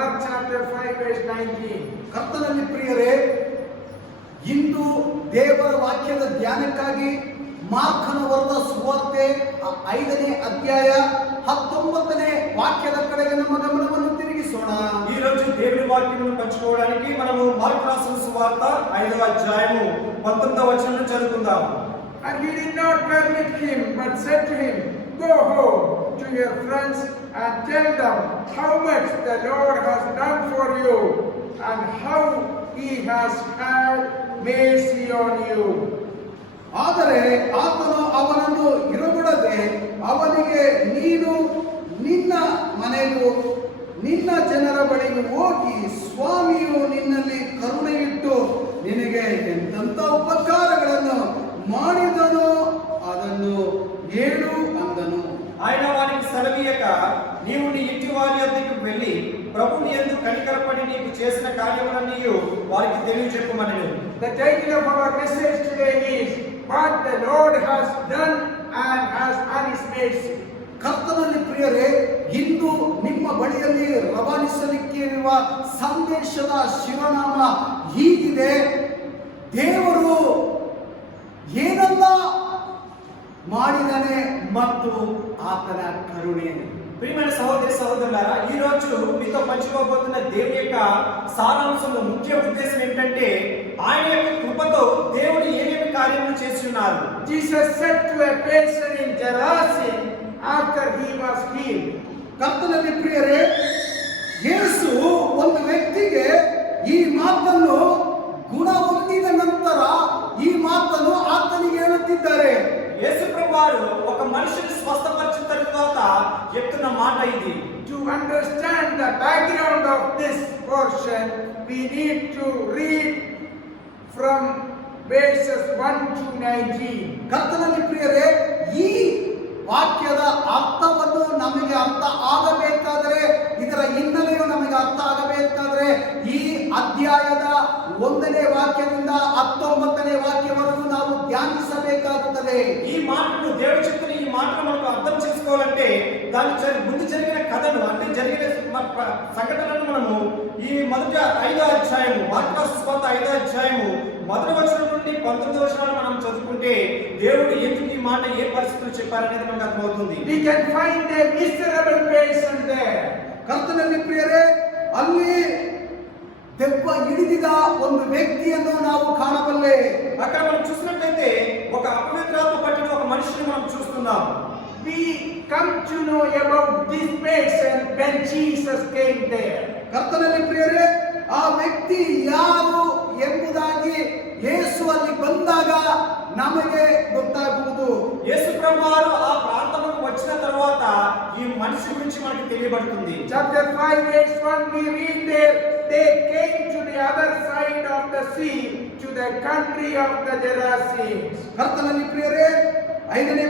Mark chapter 5 verse 19. ಕರ್ತನಲ್ಲಿ ಪ್ರಿಯರೇ, ಇಂದು ದೇವರ ವಾಕ್ಯದ ಧ್ಯಾನಕ್ಕಾಗಿ ಮಾರ್ಕನ ಬರೆದ ಸುವಾರ್ತೆ 5ನೇ ಅಧ್ಯಾಯ 19ನೇ ವಾಕ್ಯದ ಕಡೆಗೆ ನಮ್ಮ ಗಮನವನ್ನು ತಿರುಗಿಸೋಣ. ఈ రోజు దేవుని వాక్యమును పంచుకోవడానికి మనము మార్కు రాసిన సువార్త 5వ అధ్యాయము 19వ వచనం చదువుకుందాం. And he did not permit him, but said to him, Go home to your friends and tell them how much the Lord has done for you and how he has had mercy on you. ಆದರೆ ಆತನು ಅವನನ್ನು ಇರಬಿಡದೆ ಅವನಿಗೆ, ನೀನು ನಿನ್ನ ಮನೆಗೂ ನಿನ್ನ ಜನರ ಬಳಿಗೆ ಹೋಗಿ ಸ್ವಾಮಿಯು ನಿನ್ನಲ್ಲಿ ಕರುಣೆಯಿಟ್ಟು ನಿನಗೆ ಎಂತೆಂಥ ಉಪಕಾರಗಳನ್ನು ಮಾಡಿದನು ಅದನ್ನು ಹೇಳು ಅಂದನು. ఆయన వారికి సెలవీయక, నీవు నీ ఇంటి వారి వద్దకు వెళ్ళి ప్రభుని యందు కనికరపడి నీకు చేసిన కార్యములన్నీ వారికి తెలియజెప్పమనెను. The title of our message today is What the Lord has done and has on his mercy. ಕರ್ತನಲ್ಲಿ ಪ್ರಿಯರೇ, ಇಂದು ನಿಮ್ಮ ಬಳಿಯಲ್ಲಿ ರವಾನಿಸಲಿಕ್ಕೆ ಇರುವ ಸಂದೇಶದ ಶಿರೋನಾಮ ಹೀಗಿದೆ: ದೇವರು ಏನೆಲ್ಲ ಮಾಡಿದನೆ ಮತ್ತು ಆತನ ಕರುಣೆ. ప్రియమైన సహోదరి సహోదరులారా, ఈ రోజు మీతో పంచుకోబోతున్న దేవుని యొక్క సారాంశం, ముఖ్య ఉద్దేశం ఏంటంటే ఆయన యొక్క కృపతో దేవుడు ఏమేమి కార్యములు చేసి ఉన్నారు. Jesus said to a person in Gerasene after he was healed. ಕರ್ತನಲ್ಲಿ ಪ್ರಿಯರೇ, ಯೇಸು ಒಂದು ವ್ಯಕ್ತಿಗೆ ಈ ಮಾತನ್ನು ಗುಣ ಹೊಂದಿದ ನಂತರ ಈ ಮಾತನ್ನು ಆತನಿಗೆ ಹೇಳುತ್ತಿದ್ದಾರೆ. యేసు ప్రభువారు ఒక మనిషిని స్వస్థపరిచిన తరువాత చెప్తున్న మాట ఇది. To understand the background of this portion, we need to read from verses 1 to 19. ಕರ್ತನಲ್ಲಿ ಪ್ರಿಯರೇ, ಈ ವಾಕ್ಯದ ಅರ್ಥವನ್ನು ನಮಗೆ ಅರ್ಥ ಆಗಬೇಕಾದರೆ, ಇದರ ಹಿನ್ನೆಲೆಯು ನಮಗೆ ಅರ್ಥ ಆಗಬೇಕಾದರೆ ಈ ಅಧ್ಯಾಯದ 1ನೇ ವಾಕ್ಯದಿಂದ 19ನೇ ವಾಕ್ಯವರೆಗೂ ನಾವು ಧ್ಯಾನಿಸಬೇಕಾಗುತ್ತದೆ. ఈ మాటను దేవుడు చెప్తున్న ఈ మాటను మనకు అర్థం చేసుకోవాలంటే దాని ముందు జరిగిన కథను, అంటే జరిగిన సంఘటనలను మనము ఈ మొదటి 5వ అధ్యాయము, మార్కు సువార్త 5వ అధ్యాయము 1వ వచనం నుండి 19వ వచనాలు మనం చదువుకుంటే దేవుడు ఎందుకు ఈ మాట, ఏ పరిస్థితులు చెప్పారనేది మనకు అర్థమవుతుంది. We can find a miserable person there. ಕರ್ತನಲ್ಲಿ ಪ್ರಿಯರೇ, ಅಲ್ಲಿ ದೆವ್ವ ಹಿಡಿದಿದ ಒಂದು ವ್ಯಕ್ತಿಯನ್ನು ನಾವು ಕಾಣಬಲ್ಲೆ. అక్కడ మనం చూసినట్లయితే ఒక అపవిత్రాత్మ పట్టిన ఒక మనిషిని మనం చూస్తున్నాం. We come to know about this person when Jesus came there. ಕರ್ತನಲ್ಲಿ ಪ್ರಿಯರೇ, ಆ ವ್ಯಕ್ತಿ ಯಾರು ಎಂಬುದಾಗಿ ಯೇಸು ಅಲ್ಲಿ ಬಂದಾಗ ನಮಗೆ ಗೊತ್ತಾಗುವುದು. యేసు ప్రభువారు ఆ ప్రాంతముకు వచ్చిన తరువాత ఈ మనిషి గురించి మనకు తెలియబడుతుంది. Chapter 5 verse 1 we read there, they came to the other side of the sea, to the country of the Gerasenes. ಕರ್ತನಲ್ಲಿ ಪ್ರಿಯರೇ, 5ನೇ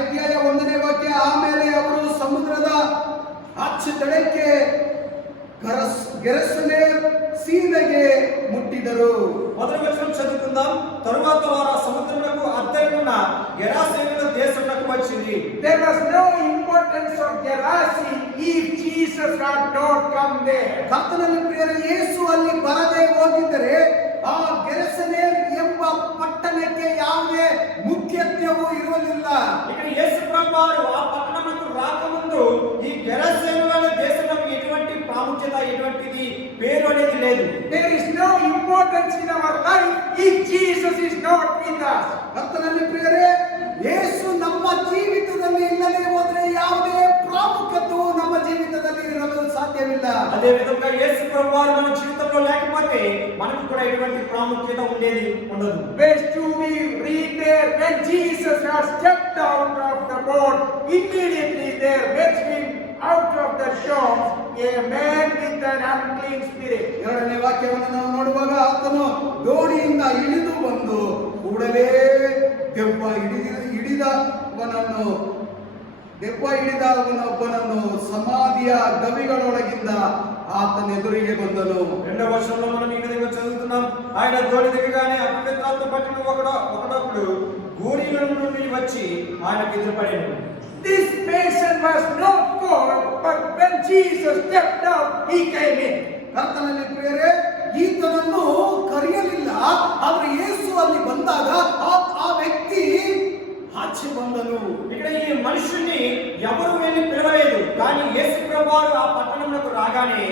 ಅಧ್ಯಾಯ 1ನೇ ವಾಕ್ಯ, ಆಮೇಲೆ ಅವರು ಸಮುದ್ರದ ಆಚೆ ದಡಕ್ಕೆ ಗೆರಸನೇರ್ ಸೀಮೆಗೆ ಮುಟ್ಟಿದರು. మొదటి వచనం చదువుకుందాం. తరువాత వారు ఆ సముద్రమునకు అద్దరినున్న గెరాసేనుల దేశమునకు వచ్చింది. There was no importance of Gerasene if Jesus had not come there. ಕರ್ತನಲ್ಲಿ ಪ್ರಿಯರೇ, ಯೇಸು ಅಲ್ಲಿ ಬರದೇ ಹೋಗಿದ್ದರೆ ಆ ಗೆರಸನೇರ್ ಎಂಬ ಪಟ್ಟಣಕ್ಕೆ ಯಾವುದೇ ಮುಖ್ಯತ್ವವೂ ಇರಲಿಲ್ಲ. ఇక్కడ యేసు ప్రభువారు ఆ పట్టణమునకు రాకముందు ఈ గెరాసేనుల దేశమునకు ఎటువంటి ప్రాముఖ్యత, ఎటువంటిది పేరు అనేది లేదు. There is no importance in our life if Jesus is not with us. ಕರ್ತನಲ್ಲಿ ಪ್ರಿಯರೇ, ಯೇಸು ನಮ್ಮ ಜೀವಿತದಲ್ಲಿ ಇಲ್ಲದೆ ಹೋದರೆ ಯಾವುದೇ ಪ್ರಾಮುಖ್ಯತೆಯು ನಮ್ಮ ಜೀವಿತದಲ್ಲಿ ಇರಲು ಸಾಧ್ಯವಿಲ್ಲ. అదే విధంగా యేసు ప్రభువారు మన జీవితంలో లేకపోతే మనకు కూడా ఎటువంటి ప్రాముఖ్యత ఉండేది ఉండదు. Verse 2 we read there, when Jesus had stepped out of the boat, immediately there met him out of the shore a man with an unclean spirit. 2ನೇ ವಾಕ್ಯವನ್ನು ನಾವು ನೋಡುವಾಗ, ಆತನು ದೋಣಿಯಿಂದ ಇಳಿದು ಬಂದು ಕೂಡಲೇ ದೆವ್ವ ಹಿಡಿದವನೊಬ್ಬನನ್ನು ಸಮಾಧಿಯ ಗವಿಗಳೊಳಗಿಂದ ಆತನ ಎದುರಿಗೆ ಬಂದನು. 2వ వచనంలో మనం ఈ విధంగా చదువుతున్నాం. ఆయన దోణి దిగగానే అపవిత్రాత్మ పట్టిన ఒకడొకడు గూరిలో నుండి వచ్చి ఆయనకు ఎదురుపడాడు. This person was not called, but when Jesus stepped out, he came in. ಕರ್ತನಲ್ಲಿ ಪ್ರಿಯರೇ, ಈತನನ್ನು ಕರೆಯಲಿಲ್ಲ, ಆದ್ರೆ ಯೇಸು ಅಲ್ಲಿ ಬಂದಾಗ ಆ ವ್ಯಕ್ತಿ ಆಚೆ ಬಂದನು. ఇక్కడ ఈ మనుషుని ఎవరు వెళ్ళి పిలవలేదు, కానీ యేసు ప్రభువారు ఆ పట్టణంలోకి రాగానే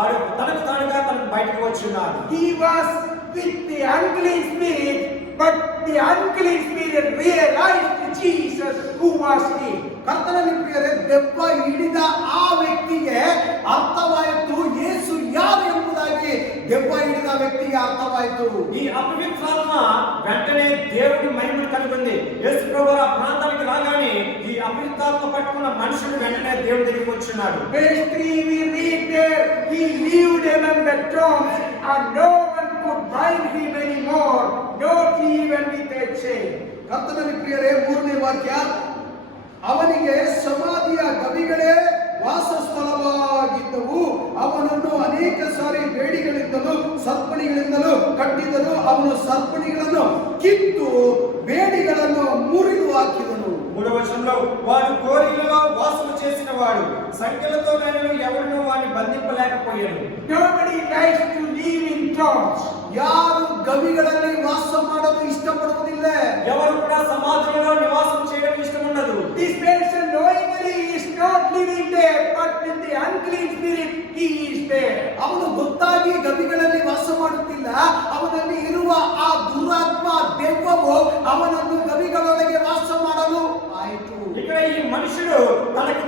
ఆడు తనకు తానుగా తనకు బయటకు వచ్చున్నాడు. He was with the unclean spirit, but the unclean spirit realized Jesus who was he. ಕರ್ತನಲ್ಲಿ ಪ್ರಿಯರೇ, ದೆವ್ವ ಹಿಡಿದ ಆ ವ್ಯಕ್ತಿಗೆ ಅರ್ಥವಾಯಿತು ಯೇಸು ಯಾರು ಎಂಬುದಾಗಿ. ದೆವ್ವ ಹಿಡಿದ ವ್ಯಕ್ತಿಗೆ ಅರ್ಥವಾಯಿತು. ఈ అపవిత్రాత్మ వెంటనే దేవుడి మహిమను కనుగొంది. యేసు ప్రభువారు ఆ ప్రాంతానికి రాగానే ఈ అపవిత్రాత్మ పట్టుకున్న మనుషుడు వెంటనే దేవుడి దగ్గరికి వచ్చున్నాడు. Verse 3 we read there, he lived among the tombs and no one could bind him anymore, not even with a chain. ಕರ್ತನಲ್ಲಿ ಪ್ರಿಯರೇ, 3ನೇ ವಾಕ್ಯ, ಅವನಿಗೆ ಸಮಾಧಿಯ ಗವಿಗಳೇ ವಾಸಸ್ಥಳವಾಗಿದ್ದವು. ಅವನನ್ನು ಅನೇಕ ಸಾರಿ ಬೇಡಿಗಳಿಂದಲೂ ಸರ್ಪಣಿಗಳಿಂದಲೂ ಕಟ್ಟಿದರು. ಅವನು ಸರ್ಪಣಿಗಳನ್ನು ಕಿತ್ತು ಬೇಡಿಗಳನ್ನು ಮುರಿದು ಹಾಕಿದನು. 3వ వచనంలో వాడు కోరికలలో వాసన చేసిన వాడు, సంఖ్యలతో నేను ఎవరినూ వాడిని బంధింపలేకపోయాను. Nobody likes to live in tombs. ಯಾರು ಗವಿಗಳಲ್ಲಿ ವಾಸ ಮಾಡಲು ಇಷ್ಟಪಡುವುದಿಲ್ಲ. ఎవరు కూడా సమాధిలో నివాసం చేయడం ఇష్టం ఉండదు. This person knowingly is not living there, but with the unclean spirit he is there. ಅವನು ಗೊತ್ತಾಗಿ ಗವಿಗಳಲ್ಲಿ ವಾಸ ಮಾಡುತ್ತಿಲ್ಲ, ಅವನಲ್ಲಿ ಇರುವ ಆ ದುರಾತ್ಮ ದೆವ್ವವು ಅವನನ್ನು ಗವಿಗಳೊಳಗೆ ವಾಸ ಮಾಡಲು ಆಯಿತು. ఇక్కడ ఈ మనుషుడు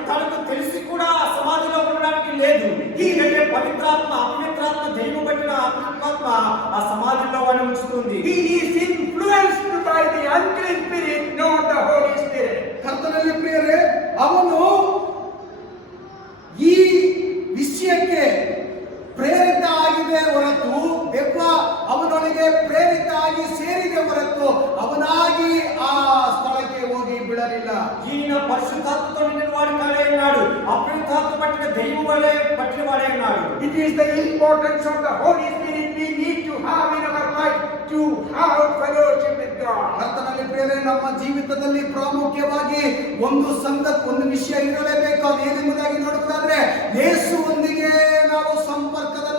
తనకు తెలిసి కూడా సమాధిలో ఉండడానికి లేదు. ఎందుకంటే పవిత్రాత్మ అపవిత్రాత్మ దైవం పట్టిన అపవిత్రాత్మ ఆ సమాధిలో వాడిని ఉంచుతుంది. He is influenced by the unclean spirit, not the Holy Spirit. ಕರ್ತನಲ್ಲಿ ಪ್ರಿಯರೇ, ಅವನು ಈ ವಿಷಯಕ್ಕೆ ಪ್ರೇರಿತ ಆಗಿದೆ ಹೊರತು ದೆವ್ವ ಅವನೊಳಗೆ ಪ್ರೇರಿತ ಆಗಿ ಸೇರಿದೆ ಹೊರತು ಅವನಾಗಿ ಆ ಸ್ಥಳಕ್ಕೆ ಹೋಗಿ ಬಿಡಲಿಲ್ಲ. ఈయన పరిశుద్ధాత్మతో నిండిన వాడు కాడే ఉన్నాడు, అపవిత్రాత్మ పట్టిన దైవం వలె పట్టిన వాడే ఉన్నాడు. It is the importance of the Holy Spirit we need to have in our life to have fellowship with God. ಕರ್ತನಲ್ಲಿ ಪ್ರಿಯರೇ, ನಮ್ಮ ಜೀವಿತದಲ್ಲಿ ಪ್ರಾಮುಖ್ಯವಾಗಿ ಒಂದು ವಿಷಯ ಇರಲೇಬೇಕು. ಅದೇನೆಂಬುದಾಗಿ ನೋಡುವುದಾದ್ರೆ ಯೇಸುವೊಂದಿಗೆ ನಾವು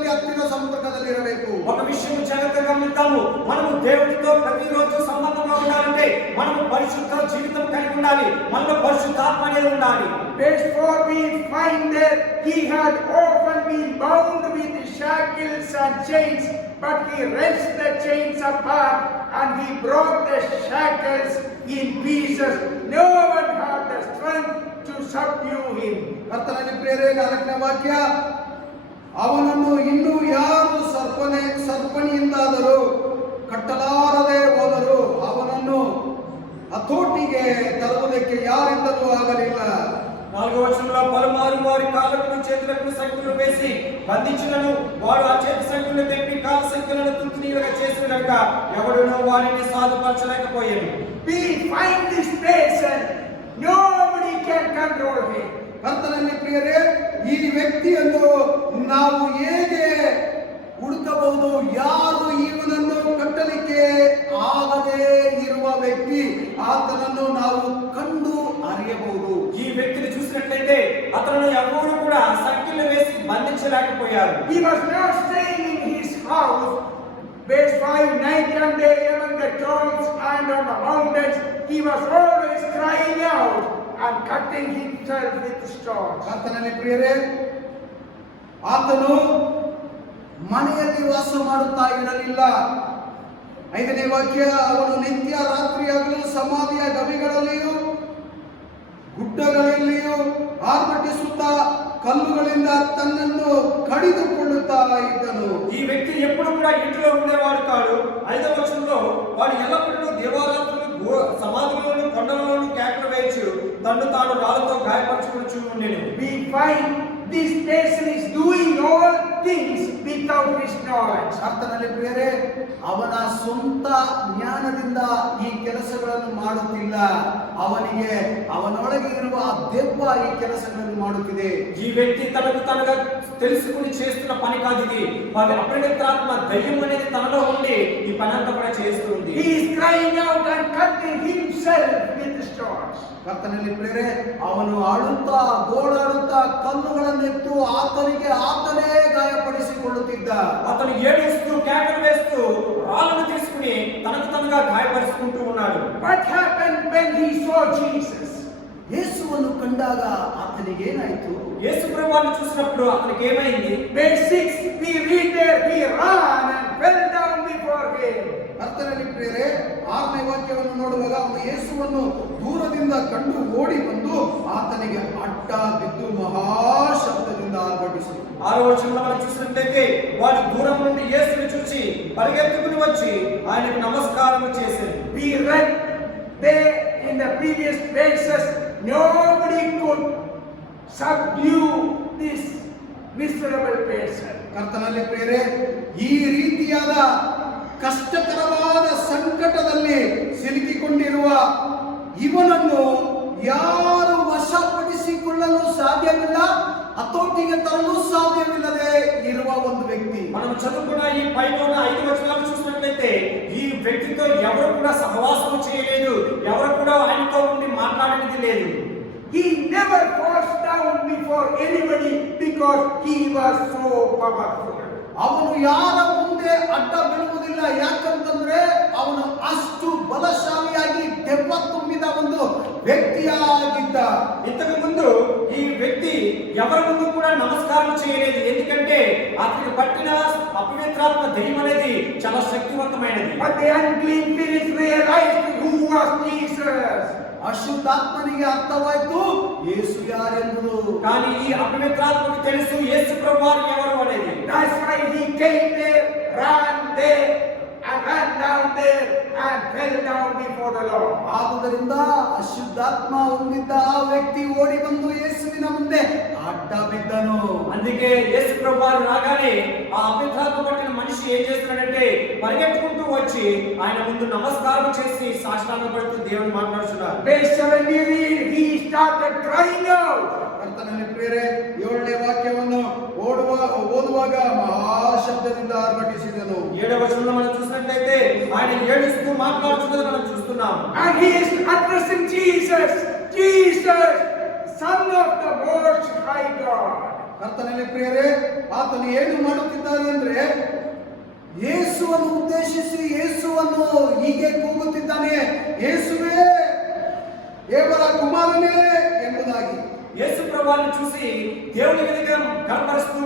ಹತ್ತಿರ ಸಂಪರ್ಕದಲ್ಲಿ ಇರಬೇಕು. ఒక విషయం జాగ్రత్తగా గమనిద్దాము. మనము దేవుడితో ప్రతిరోజు సంబంధంలో ఉండాలంటే మనము పరిశుద్ధ జీవితం కలిగి ఉండాలి. మనలో పరిశుద్ధాత్మ అనేది ఉండాలి. Verse 4 we find that he had often been bound with shackles and chains, but he wrenched the chains apart and he broke the shackles in pieces. No one had the strength to subdue him. ಕರ್ತನಲ್ಲಿ ಪ್ರಿಯರೇ, 4ನೇ ವಾಕ್ಯ, ಅವನನ್ನು ಇನ್ನೂ ಯಾರು ಸರ್ಪಣಿಯಿಂದಾದರೂ ಕಟ್ಟಲಾರದೆ ಹೋದರು. ಅವನನ್ನು ಹತೋಟಿಗೆ ತರುವುದಕ್ಕೆ ಯಾರಿಂದಲೂ ಆಗಲಿಲ್ಲ. 4వ వచనంలో పలుమారు వారి కాళ్ళకు చేతులకు సంఖ్యలు వేసి బంధించినను వాడు ఆ చేతి సంఖ్యలు తెప్పి కాళ్ళ సంఖ్యలను తుంతునీలుగా చేసినక ఎవడునూ వారిని సాధుపరచలేకపోయాడు. We find this person, nobody can control him. ಕರ್ತನಲ್ಲಿ ಪ್ರಿಯರೇ, ಈ ವ್ಯಕ್ತಿಯನ್ನು ನಾವು ಹೇಗೆ ಹುಡುಕಬಹುದು? ಯಾರು ಇವನನ್ನು ಕಟ್ಟಲಿಕ್ಕೆ ಆಗದೇ ಇರುವ ವ್ಯಕ್ತಿ, ಆತನನ್ನು ನಾವು ಕಂಡು ಅರಿಯಬಹುದು. ఈ వ్యక్తిని చూసినట్లయితే అతను ఎవరు కూడా సంఖ్యలు వేసి బంధించలేకపోయారు. He was not staying in his house. Verse 5, night and day among the tombs and on the mountains, he was always crying out and cutting himself with stones. ಕರ್ತನಲ್ಲಿ ಪ್ರಿಯರೇ, ಆತನು ಮನೆಯಲ್ಲಿ ವಾಸ ಮಾಡುತ್ತಾ ಇರಲಿಲ್ಲ. 5ನೇ ವಾಕ್ಯ, ಅವನು ನಿತ್ಯ ರಾತ್ರಿಯಾಗಲೂ ಸಮಾಧಿಯ ಗವಿಗಳಲ್ಲಿಯೂ ಗುಡ್ಡಗಳಲ್ಲಿಯೂ ಆರ್ಭಟಿಸುತ್ತಾ ಕಲ್ಲುಗಳಿಂದ ತನ್ನನ್ನು ಕಡಿದುಕೊಳ್ಳುತ್ತಾ ಇದ್ದನು. ఈ వ్యక్తి ఎప్పుడు కూడా ఇంట్లో ఉండేవాడు కాదు. 5వ వచనంలో వాడు ఎల్లప్పుడూ దేవాలయాలను సమాధులను కొండలను కేకలు వేయచ్చు తన్ను తాను రాళ్ళతో గాయపరచుకుంటూ ఉండేను. We find this person is doing all things without his knowledge. ಕರ್ತನಲ್ಲಿ ಪ್ರಿಯರೇ, ಅವನ ಸ್ವಂತ ಜ್ಞಾನದಿಂದ ಈ ಕೆಲಸಗಳನ್ನು ಮಾಡುತ್ತಿಲ್ಲ. ಅವನಿಗೆ ಅವನೊಳಗೆ ఇరువ ఆ దెవ్వ ఈ ಕೆಲಸಗಳನ್ನು ಮಾಡುತ್ತಿದೆ. ఈ వ్యక్తి తనకు తనగా తెలుసుకుని చేస్తున్న పని కాదు ఇది. అపవిత్రాత్మ దయ్యం అనేది తనలో ఉండి ఈ పని అంతా కూడా చేస్తుంది. He is crying out and cutting himself with stones. ಕರ್ತನಲ್ಲಿ ಪ್ರಿಯರೇ, ಅವನು ಅಳುತ್ತಾ ಗೋಳಾಡುತ್ತಾ ಕಲ್ಲುಗಳನ್ನೆತ್ತು ಆತನೇ ಗಾಯಪಡಿಸಿಕೊಳ್ಳುತ್ತಿದ್ದ. అతను ఏడుస్తూ కేకలు వేస్తూ రాళ్ళను తీసుకుని తనకు తనగా గాయపరుచుకుంటూ ఉన్నాడు. What happened when he saw Jesus? ಯೇಸುವನ್ನು ಕಂಡಾಗ ಆತನಿಗೆ ಏನಾಯಿತು? యేసు ప్రభువును చూసినప్పుడు అతనికి ఏమైంది? Verse 6 we read there, he ran and fell down before him. ಕರ್ತನಲ್ಲಿ ಪ್ರಿಯರೇ, 6ನೇ ವಾಕ್ಯವನ್ನು ನೋಡುವಾಗ ಅವನು ಯೇಸುವನ್ನು ದೂರದಿಂದ ಕಂಡು ಓಡಿ ಬಂದು ಆತನಿಗೆ ಅಡ್ಡ ಬಿದ್ದು ಮಹಾಶಬ್ದದಿಂದ ಆರ್ಭಟಿಸಿದನು. 6వ వచనంలో మనం చూసినట్లయితే వాడు దూరం నుండి యేసుని చూచి పరిగెత్తుకుని వచ్చి ఆయనకు నమస్కారం చేశాడు. We read there in the previous verses, nobody could subdue this miserable person. ಕರ್ತನಲ್ಲಿ ಪ್ರಿಯರೇ, ಈ ರೀತಿಯಾದ ಕಷ್ಟಕರವಾದ ಸಂಕಟದಲ್ಲಿ ಸಿಲುಕಿಕೊಂಡಿರುವ ಇವನನ್ನು ಯಾರು ವಶಪಡಿಸಿಕೊಳ್ಳಲು ಸಾಧ್ಯವಿಲ್ಲ, ಹತೋಟಿಗೆ ತರಲು ಸಾಧ್ಯವಿಲ್ಲದೆ ಇರುವ ಒಂದು ವ್ಯಕ್ತಿ. మనం చదువుకున్న ఈ పైన ఉన్న 5 వచనాలు చూసినట్లయితే ఈ వ్యక్తితో ఎవరు కూడా సహవాసం చేయలేదు, ఎవరు కూడా ఆయనతో ఉండి మాట్లాడేది లేదు. He never falls down before anybody because he was so powerful. ಅವನು ಯಾರ ಮುಂದೆ ಅಡ್ಡ ಬೀಳುವುದಿಲ್ಲ, ಯಾಕಂತಂದ್ರೆ ಅವನು ಅಷ್ಟು ಬಲಶಾಲಿಯಾಗಿ ದೆವ್ವ ತುಂಬಿದ ಒಂದು వ్యక్తిಯಾಗಿದ್ದ. ఇంతకు ముందు ఈ వ్యక్తి ఎవరి ముందు కూడా నమస్కారం చేయలేదు, ఎందుకంటే అతనికి పట్టిన అపవిత్రాత్మ దయ్యం అనేది చాలా శక్తివంతమైనది. But the unclean spirits realized who was Jesus. ಅಶುದ್ಧಾತ್ಮನಿಗೆ ಅರ್ಥವಾಯ್ತು ಯೇಸು ಯಾರೆಂಬುದು. కానీ ఈ అపవిత్రాత్మకు తెలుసు యేసు ప్రభువారు ఎవరు అనేది. That's why he came there, ran there, and ran down there and fell down before the Lord. ಆದುದರಿಂದ ಅಶುದ್ಧಾತ್ಮ ಹೊಂದಿದ್ದ ಆ ವ್ಯಕ್ತಿ ಓಡಿ ಬಂದು ಯೇಸುವಿನ ಮುಂದೆ ಅಡ್ಡ ಬಿದ್ದನು. అందుకే యేసు ప్రభువారు రాగానే ఆ అపవిత్రాత్మ పట్టిన మనిషి ఏం చేస్తున్నాడంటే పరిగెత్తుకుంటూ వచ్చి ఆయన ముందు నమస్కారం చేసి సాష్టాంగపడుతూ దేవుని మాట్లాడుతున్నారు. Verse 7 we read, he started crying out. ಕರ್ತನಲ್ಲಿ ಪ್ರಿಯರೇ, 7ನೇ ವಾಕ್ಯವನ್ನು ಓದುವಾಗ ಮಹಾಶಬ್ದದಿಂದ ಆರ್ಭಟಿಸಿದನು. 7వ వచనంలో మనం చూసినట్లయితే ఆయన ఏడుస్తూ మాట్లాడుతున్నది మనం చూస్తున్నాం. And he is addressing Jesus, Jesus, Son of the Most High God. ಕರ್ತನಲ್ಲಿ ಪ್ರಿಯರೇ, ಆತನು ಏನು ಮಾಡುತ್ತಿದ್ದಾನೆ ಅಂದ್ರೆ ಯೇಸುವನ್ನು ಉದ್ದೇಶಿಸಿ ಯೇಸುವನ್ನು ಹೀಗೆ ಕೂಗುತ್ತಿದ್ದಾನೆ, ಯೇಸುವೇ ದೇವರ ಕುಮಾರನೇ ಎಂಬುದಾಗಿ. యేసు ప్రభువుని చూసి దేవుని ఎదుట కనపరుస్తూ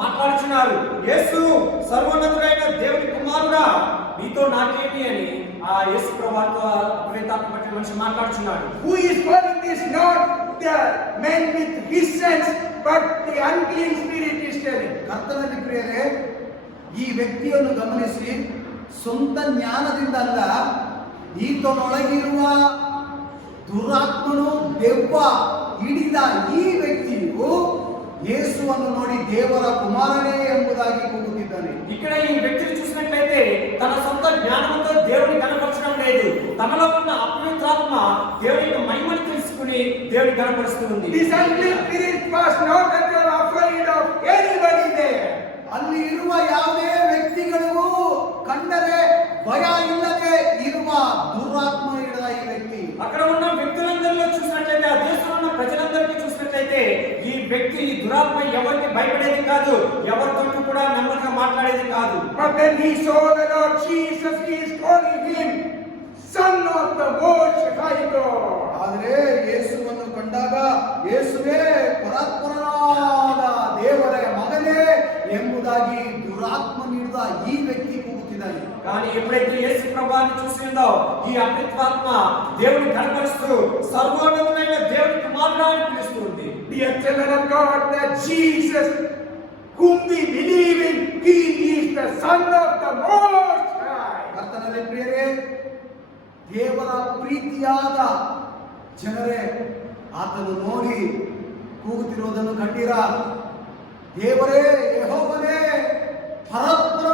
మాట్లాడుతున్నారు. యేసు సర్వోన్నతుడైన దేవుని కుమారుడా, నీతో నాకేంటి అని ఆ యేసు ప్రభువుతో అపవిత్రాత్మ పట్టిన మనిషి మాట్లాడుతున్నాడు. Who is calling this? Not the man with his sense, but the unclean spirit is telling. ಕರ್ತನಲ್ಲಿ ಪ್ರಿಯರೇ, ಈ ವ್ಯಕ್ತಿಯನ್ನು ಗಮನಿಸಿ, ಸ್ವಂತ ಜ್ಞಾನದಿಂದ ಅಲ್ಲ, ಈತನೊಳಗಿರುವ ದುರಾತ್ಮನು ದೆವ್ವ ಹಿಡಿದ ಈ ವ್ಯಕ್ತಿಯು ಯೇಸುವನ್ನು ನೋಡಿ ದೇವರ ಕುಮಾರನೇ ಎಂಬುದಾಗಿ ಕೂಗುತ್ತಿದ್ದಾನೆ. ఇక్కడ ఈ వ్యక్తిని చూసినట్లయితే తన సొంత జ్ఞానంతో దేవుని కనపరచడం లేదు, తనలో ఉన్న అపవిత్రాత్మ దేవుని యొక్క మహిమను తెలుసుకుని దేవుని కనపరుస్తుంది. This unclean spirit was not at all afraid of anybody there. ಅಲ್ಲಿ ಇರುವ ಯಾವುದೇ ವ್ಯಕ್ತಿಗಳಿಗೂ ಕಂಡರೆ ಭಯ ಇಲ್ಲದೆ ಇರುವ ದುರಾತ್ಮ ಹಿಡಿದ ಈ ವ್ಯಕ್ತಿ. అక్కడ ఉన్న వ్యక్తులందరిలో చూసినట్లయితే ఆ దేశంలో ఉన్న ప్రజలందరికీ చూసినట్లయితే ఈ వ్యక్తి ఈ దురాత్మ ఎవరికి భయపడేది కాదు, ఎవరితో కూడా నెమ్మదిగా మాట్లాడేది కాదు. But when he saw the Lord Jesus, he is calling him Son of the Most High God. ಆದರೆ ಯೇಸುವನ್ನು ಕಂಡಾಗ ಯೇಸುವೇ ಪರಾತ್ಪರನಾದ ದೇವರ ಮಗನೇ ಎಂಬುದಾಗಿ ದುರಾತ್ಮ ನೀಡಿದ ಈ ವ್ಯಕ್ತಿ ಕೂಗುತ್ತಿದ್ದಾನೆ. కానీ ఎప్పుడైతే యేసు ప్రభువుని చూసిందో ఈ అపవిత్రాత్మ దేవుని కనపరుస్తూ సర్వోన్నతుడైన దేవుని కుమారుడా అని పిలుస్తుంది. Dear children of God, that Jesus whom we believe in, he is the Son of the Most High. ಕರ್ತನಲ್ಲಿ ಪ್ರಿಯರೇ, ದೇವರ ಪ್ರೀತಿಯಾದ ಜನರೇ, ಆತನು ನೋಡಿ ಕೂಗುತ್ತಿರುವುದನ್ನು ಕಂಡಿರಾ? ದೇವರೇ, ಯೆಹೋವನೇ, ಪರಾತ್ಪರ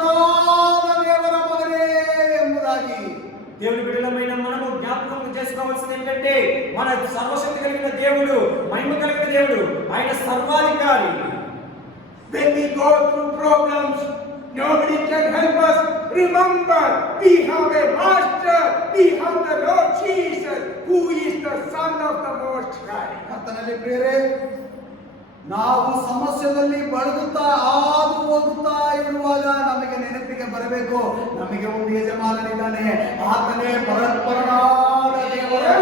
దేవుని బిడ్డలమైన మనము జ్ఞాపకం చేసుకోవాల్సింది ఏంటంటే మన సర్వశక్తి కలిగిన దేవుడు, మహిమ కలిగిన దేవుడు, ఆయన సర్వాధికారి. When we go through problems, nobody can help us. Remember, we have a master. We have the Lord Jesus, who is the Son of the Most High. ಕರ್ತನಲ್ಲಿ ಪ್ರಿಯರೇ, ನಾವು ಸಮಸ್ಯೆಯಲ್ಲಿ ಬಳಲುತ್ತಾ ಹಾದು ಹೋಗುತ್ತಾ ಇರುವಾಗ ನಮಗೆ ನೆನಪಿಗೆ ಬರಬೇಕು, ನಮಗೆ ಒಂದು ಯಜಮಾನನಿದ್ದಾನೆ, ಆತನೇ ಪರಸ್ಪರನಾದ ದೇವರು.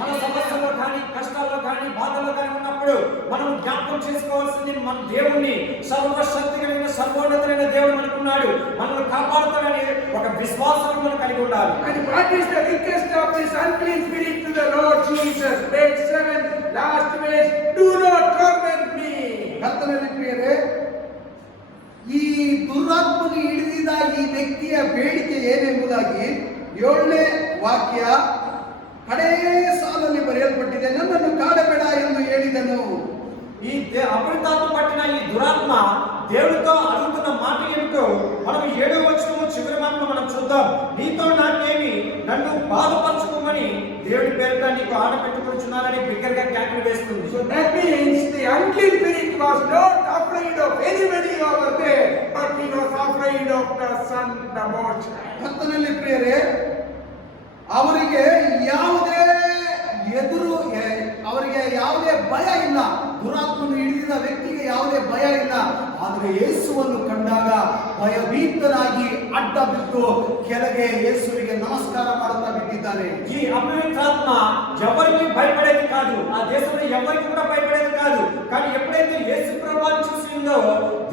మన సమస్యల్లో కానీ, కష్టాల్లో కానీ, బాధల్లో కానీ ఉన్నప్పుడు మనం జ్ఞాపకం చేసుకోవాల్సింది మన దేవుణ్ణి, సర్వశక్తి కలిగిన సర్వోన్నతులైన దేవుడు మనకున్నాడు, మనల్ని కాపాడుతాడని ఒక విశ్వాసం మనం కలిగి ఉండాలి. And what is the request of this unclean spirit to the Lord Jesus? Verse 7, last verse, do not torment me. ಕರ್ತನಲ್ಲಿ ಪ್ರಿಯರೇ, ಈ ದುರಾತ್ಮನು ಹಿಡಿದಿದ ಈ ವ್ಯಕ್ತಿಯ ಬೇಡಿಕೆ ಏನೆಂಬುದಾಗಿ 7ನೇ ವಾಕ್ಯ ಕಡೇ ಸಾಲಲ್ಲಿ ಬರೆಯಲ್ಪಟ್ಟಿದೆ. ನನ್ನನ್ನು ಕಾಡಬೇಡ ಎಂದು ಹೇಳಿದನು. ఈ అపరితాత్మ పట్టిన ఈ దురాత్మ దేవుడితో అడుగుతున్న మాట ఏమిటో మనం 7వ వచనము చివరి మాటలో మనం చూద్దాం. నీతో నాకేమి, నన్ను బాధపరచుకోమని దేవుడి పేరిట నీకు ఆడ పెట్టుకుంటున్నానని బిగ్గరగా కేకలు వేస్తుంది. So that means the unclean spirit was not afraid of anybody over there, but he was afraid of the Son, the Most High. ಕರ್ತನಲ್ಲಿ ಪ್ರಿಯರೇ, ಅವರಿಗೆ ಯಾವುದೇ ಅವರಿಗೆ ಯಾವುದೇ ಭಯ ಇಲ್ಲ. ದುರಾತ್ಮನು ಹಿಡಿದಿದ ವ್ಯಕ್ತಿಗೆ ಯಾವುದೇ ಭಯ ಇಲ್ಲ. ಆದರೆ ಯೇಸುವನ್ನು ಕಂಡಾಗ ಭಯಭೀತನಾಗಿ ಅಡ್ಡ ಬಿದ್ದು ಕೆಳಗೆ ಯೇಸುವಿಗೆ ನಮಸ್ಕಾರ ಮಾಡುತ್ತಾ ಬಿಟ್ಟಿದ್ದಾನೆ. ఈ అపవిత్రాత్మ ఎవరికి భయపడేది కాదు, ఆ దేశంలో ఎవరికి కూడా భయపడేది కాదు. కానీ ఎప్పుడైతే యేసు ప్రభువుని చూసిందో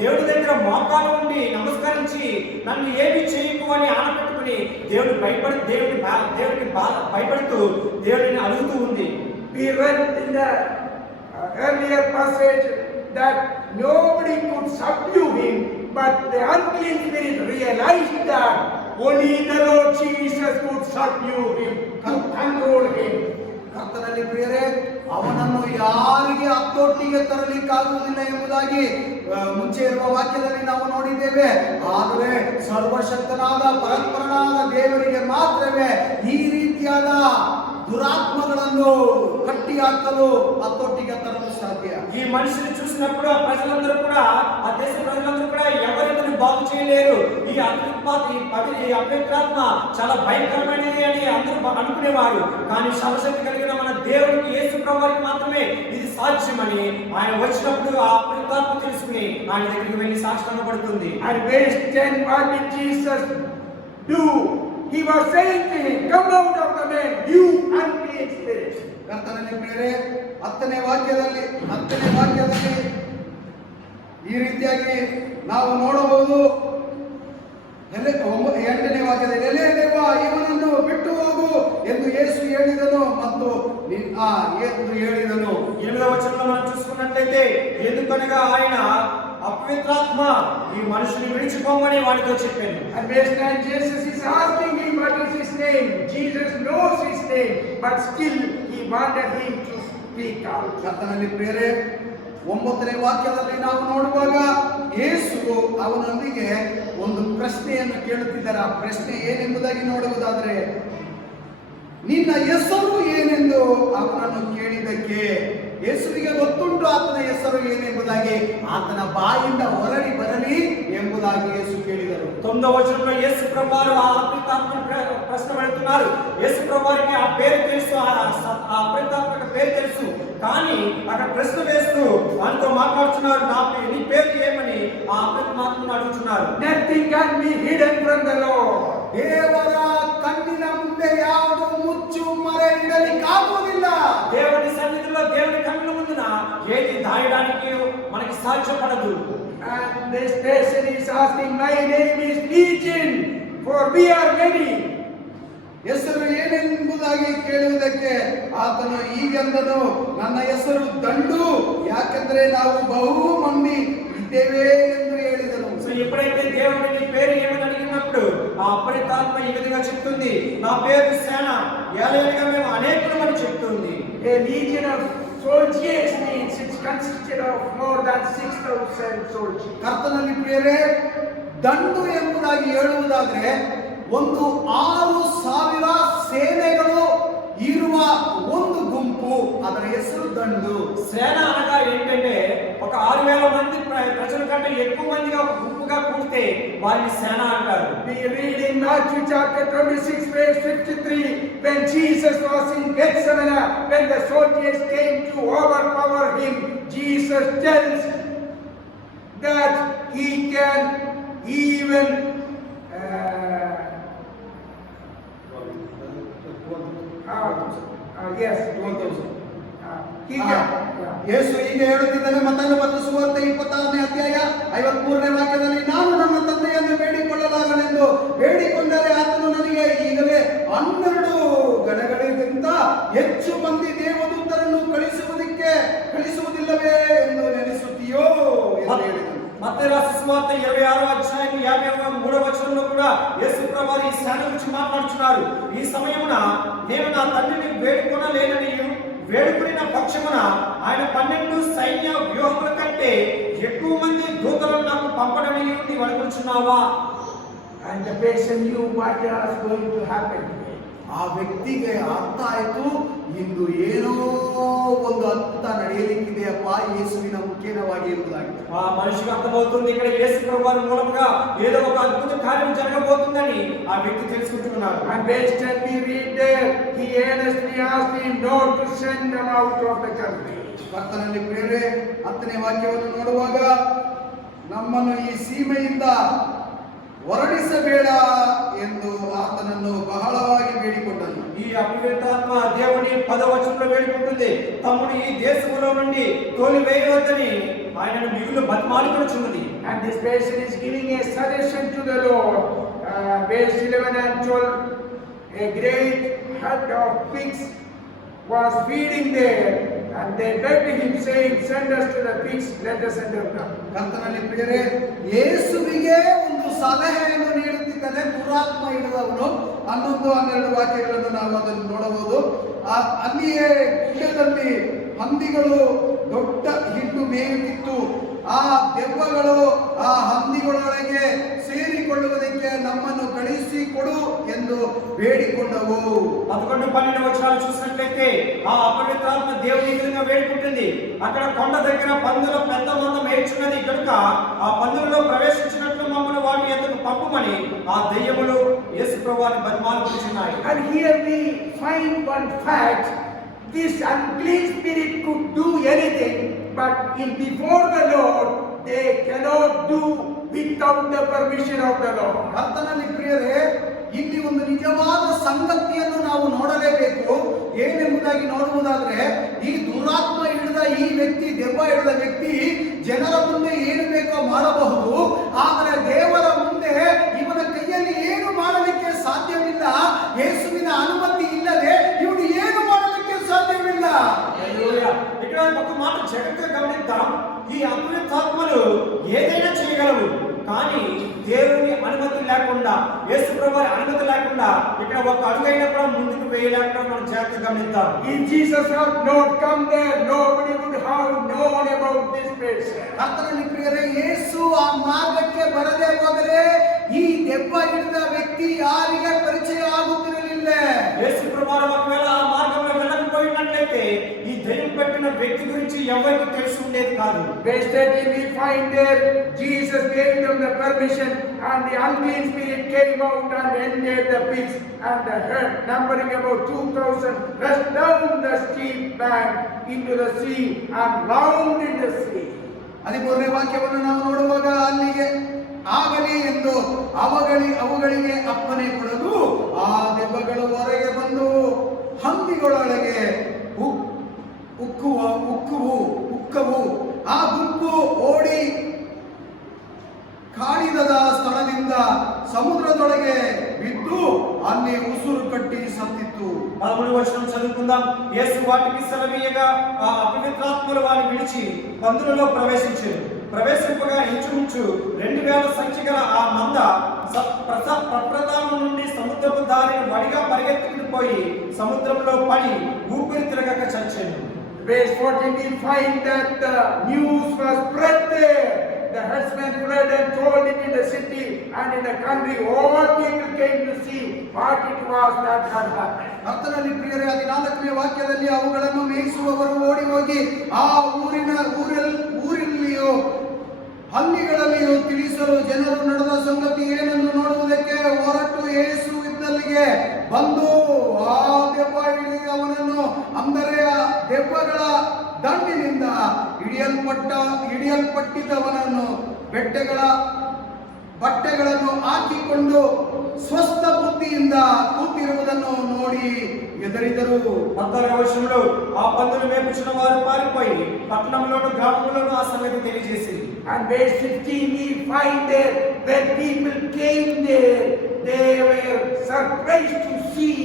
దేవుడి దగ్గర మోకాలు ఉండి నమస్కరించి నన్ను ఏమి చేయకు అని ఆనపెట్టుకుని దేవుడికి భయపడుతూ దేవుడిని అడుగుతూ ఉంది. We read in the earlier passage that nobody could subdue him, but the unclean spirit realized that only the Lord Jesus could subdue him, could control him. ಕರ್ತನಲ್ಲಿ ಪ್ರಿಯರೇ, ಅವನನ್ನು ಯಾರಿಗೆ ಹತ್ತೊಟ್ಟಿಗೆ ತರಲಿಕ್ಕಾಗುವುದಿಲ್ಲ ಎಂಬುದಾಗಿ ಮುಂಚೆ ಇರುವ ವಾಕ್ಯದಲ್ಲಿ ನಾವು ನೋಡಿದ್ದೇವೆ. ಆದರೆ ಸರ್ವಶಕ್ತನಾದ ಪರಸ್ಪರನಾದ ದೇವರಿಗೆ ಮಾತ್ರವೇ ಈ ರೀತಿಯಾದ దురాత్మಗಳನ್ನು కట్టి ಹಾಕಲು ಹತ್ತೊಟ್ಟಿಗೆ ತರಲು ಸಾಧ್ಯ. ఈ మనిషిని చూసినప్పుడు ఆ ప్రజలందరూ కూడా, ఆ దేశ ప్రజలందరూ కూడా ఎవరిని బాగు చేయలేరు. ఈ అపవిత్రాత్మ చాలా భయంకరమైనది అని అందరూ అనుకునేవారు. కానీ సర్వశక్తి కలిగిన మన దేవుడికి, యేసు ప్రభువుకి మాత్రమే ఇది సాధ్యమని ఆయన వచ్చినప్పుడు ఆ అపవిత్రాత్మ తెలుసుకుని ఆయన దగ్గరికి వెళ్ళి సాక్షాత్కారపడుతుంది. And verse 10, what did Jesus do? He was saying to him, come out of the man, you unclean spirit. ಕರ್ತನಲ್ಲಿ ಪ್ರಿಯರೇ, 10ನೇ ವಾಕ್ಯದಲ್ಲಿ ಈ ರೀತಿಯಾಗಿ ನಾವು ನೋಡಬಹುದು. 8ನೇ ವಾಕ್ಯದಲ್ಲಿ, ಎಲೆ ದೇವ, ಇವನನ್ನು ಬಿಟ್ಟು ಹೋಗು ಎಂದು ಯೇಸು ಹೇಳಿದನು ಮತ್ತು ಎಂದು ಹೇಳಿದನು. 8వ వచనంలో మనం చూసుకున్నట్లయితే, ఎందుకనగా ఆయన అపవిత్రాత్మ ఈ మనుషుని విడిచిపోమని వాడితో చెప్పాను. And verse 9, Jesus is asking him what is his name. Jesus knows his name, but still he wanted him to speak out. ಕರ್ತನಲ್ಲಿ ಪ್ರಿಯರೇ, 9ನೇ ವಾಕ್ಯದಲ್ಲಿ ನಾವು ನೋಡುವಾಗ ಯೇಸು ಅವನೊಂದಿಗೆ ಒಂದು ಪ್ರಶ್ನೆಯನ್ನು ಕೇಳುತ್ತಿದ್ದಾರೆ. ಆ ಪ್ರಶ್ನೆ ಏನೆಂಬುದಾಗಿ ನೋಡುವುದಾದರೆ, ನಿನ್ನ ಹೆಸರು ಏನೆಂದು ಅವನನ್ನು ಕೇಳಿದ್ದಕ್ಕೆ ಯೇಸುವಿಗೆ ಗೊತ್ತುಂಟು ಆತನ ಹೆಸರು ಏನೆಂಬುದಾಗಿ, ಆತನ ಬಾಯಿಂದ ಹೊರಡಿ ಬರಲಿ ಎಂಬುದಾಗಿ ಯೇಸು ಕೇಳಿದರು. 9వ వచనంలో యేసు ప్రభువారు ఆ అపవిత్రాత్మను ప్రశ్న పెడుతున్నారు. యేసు ప్రభువారికి ఆ పేరు తెలుసు, ఆ అపవిత్రాత్మకు పేరు తెలుసు. కానీ అక్కడ ప్రశ్న వేస్తూ ఆయనతో మాట్లాడుతున్నారు, నీ పేరు ఏమని ఆ అపవిత్రాత్మను అడుగుతున్నారు. Nothing can be hidden from the Lord. ದೇವರ ಕಣ್ಣಿನ ಮುಂದೆ ಯಾವುದು ಮುಚ್ಚು ಮರೆ ಇಡಲಿಕ್ಕಾಗುವುದಿಲ್ಲ. దేవుని సన్నిధిలో, దేవుని కన్నుల ముందున ఏది దాయడానికి మనకి సాధ్యపడదు. And this person is asking, my name is Legion, for we are many. ಹೆಸರು ಏನೆಂಬುದಾಗಿ ಕೇಳುವುದಕ್ಕೆ ಆತನು ಹೀಗೆಂದನು, ನನ್ನ ಹೆಸರು ದಂಡು, ಯಾಕೆಂದರೆ ನಾವು ಬಹು ಮಂದಿ ಇದ್ದೇವೆ ಎಂದು ಹೇಳಿದನು. సో ఎప్పుడైతే దేవుడు నీ పేరు ఏమని అడిగినప్పుడు ఆ అపరితాత్మ ఈ విధంగా చెప్తుంది, నా పేరు సేన, ఏలయనగా మేము అనేకులమని చెప్తుంది. A legion of soldiers means it's consisted of more than 6,000 soldiers. ಕರ್ತನಲ್ಲಿ ಪ್ರಿಯರೇ, ದಂಡು ಎಂಬುದಾಗಿ ಹೇಳುವುದಾದ್ರೆ ಒಂದು 6,000 ಸೇನೆಗಳು ಇರುವ ಒಂದು ಗುಂపు, ಅದರ ಹೆಸರು దండు. సేన అనగా ఏంటంటే ఒక 6,000 మంది ప్రజల కంటే ఎక్కువ మందిగా ఒక గుంపుగా కూడితే వారిని సేన అంటారు. We read in Matthew chapter 26 verse 53, when Jesus was in Bethsaida, when the soldiers came to overpower him, Jesus tells that he can even yes, he can. ಯೇಸು ಹೀಗೆ ಹೇಳುತ್ತಿದ್ದಾನೆ. ಮತ್ತಾಯನ ಬರೆದ ಸುವಾರ್ತೆ 26ನೇ ಅಧ್ಯಾಯ 53ನೇ ವಾಕ್ಯದಲ್ಲಿ, ನಾನು ನನ್ನ ತಂದೆಯನ್ನು ಬೇಡಿಕೊಳ್ಳಲಾಗನೆಂದು ಬೇಡಿಕೊಂಡರೆ ಆತನು ನನಗೆ ಈಗಲೇ 12 ಗಣಗಳಿಗಿಂತ ಹೆಚ್ಚು ಮಂದಿ ದೇವದೂತರನ್ನು ಕಳಿಸುವುದಿಲ್ಲವೇ ಎಂದು ನೆನೆಸುತ್ತೀಯೋ ಎಂದು ಹೇಳಿದನು. మత్తయి రాసిన సువార్త 26వ అధ్యాయం 53వ వచనంలో కూడా యేసు ప్రభువు ఈ సేన గురించి మాట్లాడుతున్నారు. ఈ సమయమున నేను నా తండ్రిని వేడుకొనలేననియు వేడుకొనిన పక్షమున ఆయన 12 సైన్య వ్యూహముల కంటే ఎక్కువ మంది దూతలను నాకు పంపడనియు నీవు అనుకుంటున్నావా? And the person knew what was going to happen. ಆ ವ್ಯಕ್ತಿಗೆ ಅರ್ಥ ಆಯಿತು, ಇಂದು ಏನೋ ಒಂದು ಅದ್ಭುತ ನಡೆಯಲಿಕ್ಕಿದೆಯಪ್ಪ ಯೇಸುವಿನ ಮುಖೇನವಾಗಿ ಎಂಬುದಾಗಿ. ఆ మనిషికి అర్థమవుతుంది, ఇక్కడ యేసు ప్రభువు మూలముగా ఏదో ఒక అద్భుత కార్యం జరగబోతుందని ఆ వ్యక్తి తెలుసుకుంటున్నాడు. And based on we read there, he earnestly asked him not to send them out of the country. ಕರ್ತನಲ್ಲಿ ಪ್ರಿಯರೇ, 10ನೇ ವಾಕ್ಯವನ್ನು ನೋಡುವಾಗ ನಮ್ಮನ್ನು ಈ ಸೀಮೆಯಿಂದ ಹೊರಡಿಸಬೇಡ ಎಂದು ಆತನನ್ನು ಬಹಳವಾಗಿ ಬೇಡಿಕೊಂಡನು. ఈ అపవిత్రాత్మ దేవుని 10వ వచనంలో వేడుకుంటుంది, తమ్ముడు ఈ దేశములో నుండి తోలివేయవద్దని ఆయనను మిగులు బతిమాలుకొనుచున్నది. And this person is giving a suggestion to the Lord. Verse 11 and 12, a great herd of pigs was feeding there, and they begged him, saying, send us to the pigs, let us enter them. ಕರ್ತನಲ್ಲಿ ಪ್ರಿಯರೇ, ಯೇಸುವಿಗೆ ಒಂದು ಸಲಹೆಯನ್ನು ನೀಡುತ್ತಿದ್ದಾನೆ ದುರಾತ್ಮ ಹಿಡಿದವನು. 11-12 ವಾಕ್ಯಗಳನ್ನು ನಾವು ಅದನ್ನು ನೋಡಬಹುದು. ಅಲ್ಲಿಯೇ ಗುಡ್ಡದಲ್ಲಿ ಹಂದಿಗಳು ದೊಡ್ಡ ಹಿಂಡು ಮೇಯುತ್ತಿತ್ತು. ಆ ದೆವ್ವಗಳು ಆ ಹಂದಿಗಳೊಳಗೆ ಸೇರಿಕೊಳ್ಳುವುದಕ್ಕೆ ನಮ್ಮನ್ನು ಕಳಿಸಿಕೊಡು ಎಂದು ಬೇಡಿಕೊಂಡವು. 11-12 వచనాలు చూసినట్లయితే ఆ అపవిత్రాత్మ దేవుని ఎదురుగా వేడుకుంటుంది. అక్కడ కొండ దగ్గర పందుల పెద్ద మంద మేయుచున్నది కనుక ఆ పందులలో ప్రవేశించినట్లు మమ్మల్ని వాటి ఎదురు పంపమని ఆ దెయ్యములు యేసు ప్రభువుని బతిమాలుకొనుచున్నాయి. And here we find one fact. This unclean spirit could do anything, but in before the Lord they cannot do without the permission of the Lord. ಕರ್ತನಲ್ಲಿ ಪ್ರಿಯರೇ, ಇಲ್ಲಿ ಒಂದು ನಿಜವಾದ ಸಂಗತಿಯನ್ನು ನಾವು ನೋಡಲೇಬೇಕು. ಏನೆಂಬುದಾಗಿ ನೋಡುವುದಾದ್ರೆ, ಈ ದುರಾತ್ಮ ಹಿಡಿದ ಈ ವ್ಯಕ್ತಿ, ದೆವ್ವ ಹಿಡಿದ ವ್ಯಕ್ತಿ ಜನರ ಮುಂದೆ ಏನು ಬೇಕೋ ಮಾಡಬಹುದು, ಆದರೆ ದೇವರ ಮುಂದೆ ಇವನ ಕೈಯಲ್ಲಿ ಏನು ಮಾಡಲಿಕ್ಕೆ ಸಾಧ್ಯವಿಲ್ಲ. ಯೇಸುವಿನ ಅನುಮತಿ ಇಲ್ಲದೆ ಇವನು ಏನು ಮಾಡಲಿಕ್ಕೆ ಸಾಧ್ಯವಿಲ್ಲ. ఇక్కడ ఒక మాట జాగ్రత్తగా గమనిద్దాం. ఈ అపవిత్రాత్మలు ఏదైనా చేయగలవు, కానీ దేవుని అనుమతి లేకుండా, యేసు ప్రభువు అనుమతి లేకుండా ఇక్కడ ఒక అడుగైనా కూడా ముందుకు వేయలేకుండా మనం జాగ్రత్తగా గమనిద్దాం. If Jesus had not come there, nobody would have known about this person. ಕರ್ತನಲ್ಲಿ ಪ್ರಿಯರೇ, ಯೇಸು ಆ ಮಾರ್ಗಕ್ಕೆ ಬರದೇ ಹೋದರೆ ಈ ದೆವ್ವ ಹಿಡಿದ ವ್ಯಕ್ತಿ ಯಾರಿಗೆ ಪರಿಚಯ ಆಗುತ್ತಿರಲಿಲ್ಲ. యేసు ప్రభువు ఒకవేళ ఆ మార్గంలో వెళ్ళకపోయినట్లయితే ఈ దెయ్యం పట్టిన వ్యక్తి గురించి ఎవరికి తెలిసి ఉండేది కాదు. Yesterday we find there Jesus gave them the permission, and the unclean spirit came out and entered the pigs, and the herd, numbering about 2,000, rushed down the steep bank into the sea and drowned in the sea. 13ನೇ ವಾಕ್ಯವನ್ನು ನಾವು ನೋಡುವಾಗ, ಅಲ್ಲಿಗೆ ಆಗಲಿ ಎಂದು ಅವುಗಳಿಗೆ ಅಪ್ಪನೆ ಕೊಡಲು ಆ ದೆವ್ವಗಳು ಹೊರಗೆ ಬಂದು ಹಂದಿಗಳೊಳಗೆ ಉಕ್ಕವು. ಆ ಗುಂಪು ಓಡಿ ಕಾಡಿದ ಸ್ಥಳದಿಂದ ಸಮುದ್ರದೊಳಗೆ ಬಿದ್ದು ಅಲ್ಲಿ ಉಸುರು ಕಟ್ಟಿ ಸತ್ತಿತ್ತು. 13వ వచనం చదువుకుందాం. యేసు వాటికి సెలవీయగా ఆ అపవిత్రాత్మలు వారిని విడిచి పందులలో ప్రవేశింపగా ఇంచుమించు 2000 సంఖ్య గల ఆ మంద ప్రప్రథమం నుండి సముద్రపు దారిని వడిగా పరిగెత్తుకుని పోయి సముద్రంలో పడి ఊపిరి తిరగక చచ్చెను. Verse 14 we find that the news was spread there. The herdsmen fled and told it in the city, and in the country all people came to see what it was that had happened. ಕರ್ತನಲ್ಲಿ ಪ್ರಿಯರೇ, 14ನೇ ವಾಕ್ಯದಲ್ಲಿ ಅವುಗಳನ್ನು ಮೇಯಿಸುವವರು ಓಡಿ ಹೋಗಿ ಆ ಊರಲ್ಲಿಯೋ ಹಳ್ಳಿಗಳಲ್ಲಿಯೂ ತಿಳಿಸಲು ಜನರು ನಡೆದ ಸಂಗತಿ ಏನೆಂದು ನೋಡುವುದಕ್ಕೆ ಹೊರಟು ಯೇಸು ಇದ್ದಲ್ಲಿಗೆ ಬಂದು ಆ ದೆವ್ವ ಹಿಡಿದವನನ್ನು, ಅಂದರೆ ಆ ದೆವ್ವಗಳ ದಂಡಿನಿಂದ ಹಿಡಿಯಲ್ಪಟ್ಟಿದ್ದವನನ್ನು ಬಟ್ಟೆಗಳನ್ನು ಹಾಕಿಕೊಂಡು ಸ್ವಸ್ಥ ಬುದ್ಧಿಯಿಂದ ಕೂತಿರುವುದನ್ನು ನೋಡಿ ఎదరిదరు 16వ వచనంలో ఆ పందులు మేపుచున్న వారు పారిపోయి పట్టణంలోను గ్రామంలోను ఆ సంగతి తెలియజేసింది. And verse 15 we find there when people came there, they were surprised to see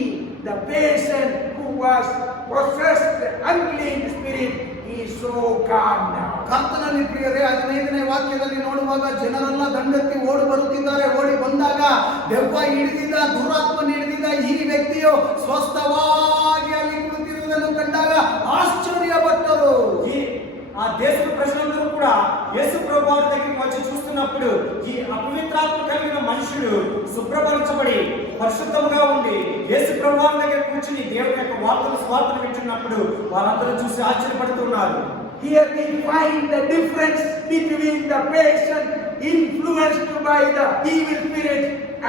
the person who was possessed the unclean spirit is so calm now. ಕರ್ತನಲ್ಲಿ ಪ್ರಿಯರೇ, 15ನೇ ವಾಕ್ಯದಲ್ಲಿ ನೋಡುವಾಗ ಜನರೆಲ್ಲ ದಂಡೆತ್ತಿ ಓಡಿ ಬರುತ್ತಿದ್ದಾರೆ. ಓಡಿ ಬಂದಾಗ ದೆವ್ವ ಹಿಡಿದಿದ್ದ, ದುರಾತ್ಮ ಹಿಡಿದಿದ್ದ ಈ ವ್ಯಕ್ತಿಯು ಸ್ವಸ್ಥವಾಗಿ ಅಲ್ಲಿ ಕುಳಿತಿರುವುದನ್ನು ಕಂಡಾಗ ಆಶ್ಚರ್ಯಪಟ್ಟರು. ఆ దేశపు ప్రజలందరూ కూడా యేసు ప్రభువు వారి దగ్గరికి వచ్చి చూస్తున్నప్పుడు ఈ అపవిత్రాత్మ కలిగిన మనుషుడు శుభ్రపరచబడి పరిశుద్ధంగా ఉండి యేసు ప్రభువు వారి దగ్గర కూర్చుని దేవుని యొక్క స్వార్థను వింటున్నప్పుడు వారందరూ చూసి ఆశ్చర్యపడుతున్నారు. Here we find the difference between the person influenced by the evil spirit